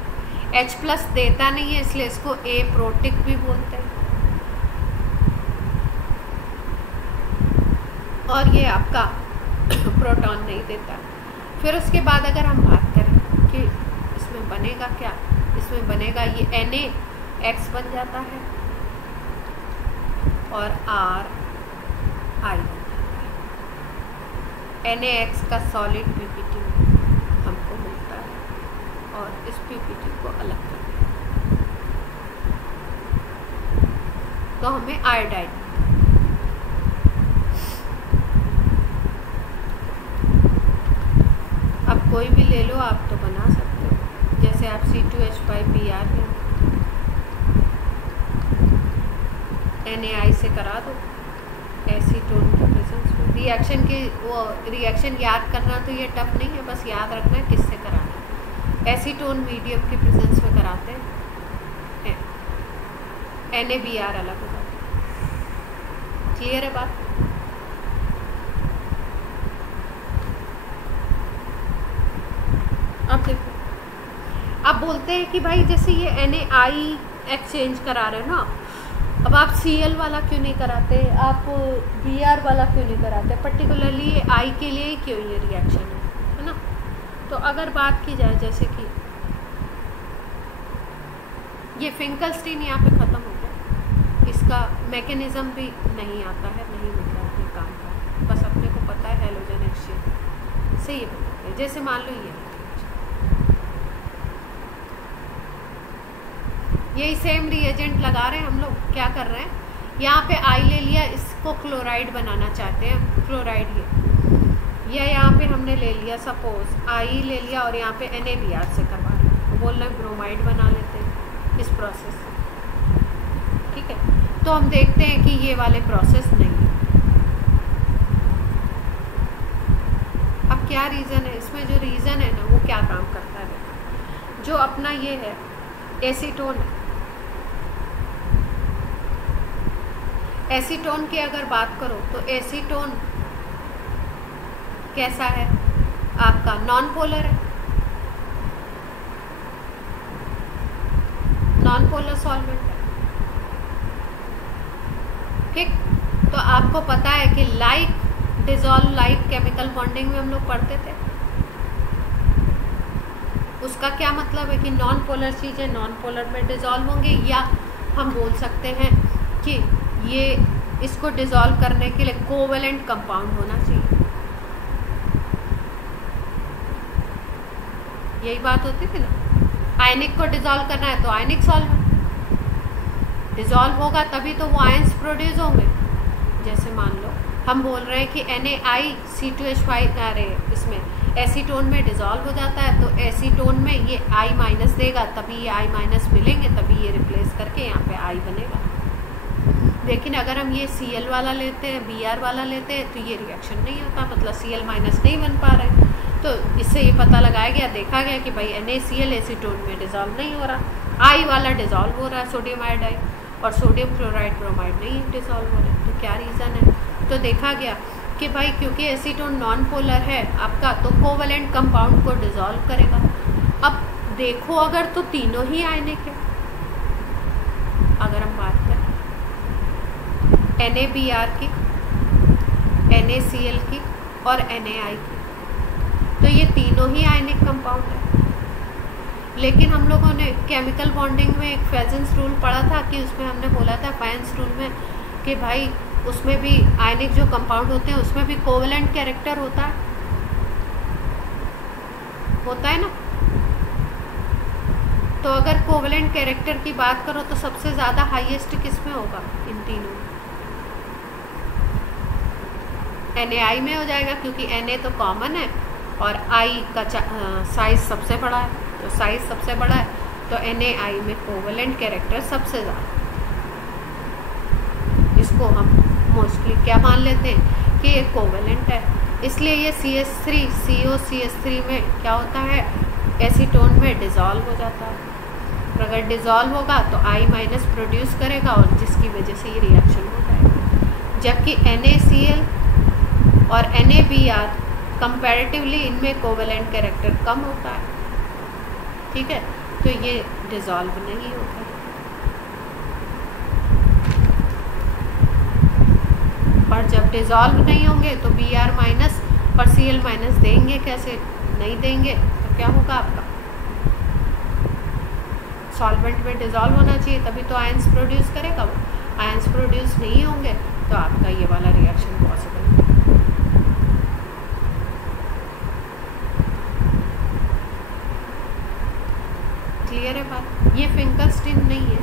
H प्लस देता नहीं है इसलिए इसको एप्रोटिक भी बोलते हैं, और ये आपका प्रोटॉन नहीं देता। फिर उसके बाद अगर हम बात करें कि इसमें बनेगा क्या, इसमें बनेगा ये NaX बन जाता है, और R I NaX का सॉलिड PPT हमको मिलता है और इस PPT को अलग करना है तो हमें आयोडाइड। अब कोई भी ले लो आप तो बना सकते हो, जैसे आप C2H5Br लें, NaI से करा दो एसीटोन के प्रेजेंस में। रिएक्शन की वो रिएक्शन याद करना तो ये टफ नहीं है, बस याद रखना है किससे कराना है। एसीटोन मीडियम के प्रेजेंस में कराते हैं, NaBr अलग होगा। क्लियर है बात? अब देखो, आप बोलते हैं कि भाई जैसे ये NaI एक्सचेंज करा रहे हो ना, अब आप Cl वाला क्यों नहीं कराते, आप Br वाला क्यों नहीं कराते, पर्टिकुलरली ये I के लिए क्यों ये रिएक्शन है ना। तो अगर बात की जाए जैसे कि ये फिंकलस्टीन यहाँ पे ख़त्म हो गया, इसका मैकेनिज़्म भी नहीं आता है, नहीं मिल रहा है काम का, बस अपने को पता है हैलोजन एक्सचेंज से ये बनाते हैं। जैसे मान लो यही सेम रिएजेंट लगा रहे हैं हम लोग, क्या कर रहे हैं, यहाँ पे I ले लिया, इसको क्लोराइड बनाना चाहते हैं, क्लोराइड ये, या यहाँ पे हमने ले लिया सपोज I ले लिया और यहाँ पे NaBr से करवा रहे हैं, बोल रहे हैं ब्रोमाइड बना लेते हैं इस प्रोसेस से, ठीक है। तो हम देखते हैं कि ये वाले प्रोसेस नहीं है। अब क्या रीज़न है इसमें, जो रीज़न है ना वो क्या काम करता है, जो अपना ये है एसीटोन है, एसीटोन की अगर बात करो तो एसीटोन कैसा है, आपका नॉन पोलर है, नॉन पोलर सॉल्वेंट है, ठीक। तो आपको पता है कि like dissolve like chemical bonding में हम लोग पढ़ते थे, उसका क्या मतलब है कि नॉन पोलर चीज़ें नॉन पोलर में डिजॉल्व होंगी, या हम बोल सकते हैं कि ये इसको डिजॉल्व करने के लिए कोवेलेंट कंपाउंड होना चाहिए, यही बात होती थी ना। आयनिक को डिजॉल्व करना है तो आयनिक सॉल्वेंट डिजॉल्व होगा तभी तो वो आयंस प्रोड्यूस होंगे। जैसे मान लो हम बोल रहे हैं कि NaI C2H5 इसमें एसीटोन में डिजॉल्व हो जाता है, तो एसीटोन में ये I माइनस देगा, तभी ये I माइनस मिलेंगे, तभी ये रिप्लेस करके यहाँ पे I बनेगा। लेकिन अगर हम ये Cl वाला लेते हैं, Br वाला लेते हैं, तो ये रिएक्शन नहीं होता, मतलब Cl माइनस नहीं बन पा रहे हैं। तो इससे ये पता लगाया गया, देखा गया कि भाई NaCl एसीटोन में डिजॉल्व नहीं हो रहा, I वाला डिजॉल्व हो रहा है सोडियम आयोडाइड, और सोडियम क्लोराइड ब्रोमाइड नहीं डिजॉल्व हो रहा है। तो क्या रीज़न है, तो देखा गया कि भाई क्योंकि एसीटोन नॉन पोलर है आपका, तो कोवेलेंट कंपाउंड को डिजॉल्व करेगा। अब देखो अगर तो तीनों ही आयनिक है, अगर हम बात करें NaBr की, NaCl की और NaI की, तो ये तीनों ही आयनिक कंपाउंड है। लेकिन हम लोगों ने केमिकल बॉन्डिंग में एक फेजेंस रूल पढ़ा था कि उसमें हमने बोला था फायंस रूल में कि भाई उसमें भी आयनिक जो कंपाउंड होते हैं उसमें भी कोवेलेंट कैरेक्टर होता है ना। तो अगर कोवेलेंट कैरेक्टर की बात करो तो सबसे ज़्यादा हाईएस्ट किस में होगा, इन तीनों में NaI में हो जाएगा, क्योंकि Na तो कॉमन है और I का साइज सबसे बड़ा है, तो साइज सबसे बड़ा है तो NaI में कोवेलेंट कैरेक्टर सबसे ज़्यादा। इसको हम मोस्टली क्या मान लेते हैं कि ये कोवेलेंट है, इसलिए ये CH3 COCH3 में क्या होता है, एसीटोन में डिज़ोल्व हो जाता है। और अगर डिज़ोल्व होगा तो I माइनस प्रोड्यूस करेगा और जिसकी वजह से ये रिएक्शन हो जाएगा। जबकि NaCl और NaBr कंपैरेटिवली इनमें कोवेलेंट कैरेक्टर कम होता है, ठीक है, तो ये डिज़ोल्व नहीं होता। और जब डिज़ोल्व नहीं होंगे तो Br माइनस और Cl माइनस देंगे कैसे, नहीं देंगे तो क्या होगा, आपका सॉल्वेंट में डिज़ोल्व होना चाहिए तभी तो आयंस प्रोड्यूस करेगा वो। आयंस प्रोड्यूस नहीं होंगे तो आपका ये वाला रिएक्शन पॉसिबल नहीं। क्लियर है बात? ये फिंकलस्टीन नहीं है।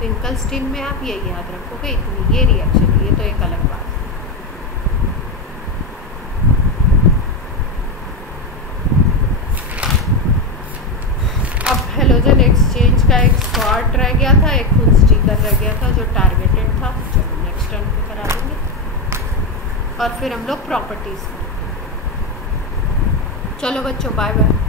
फिंकलस्टीन में आप यही याद रखोगे इतनी, ये रिएक्शन है, ये तो एक अलग बात है। अब हेलोजन एक्सचेंज का एक शॉर्ट रह गया था, एक फुल स्टिकर रह गया था जो टारगेटेड था। चलो नेक्स्ट टर्न पे करा देंगे और फिर हम लोग प्रॉपर्टीज। चलो बच्चों, बाय बाय।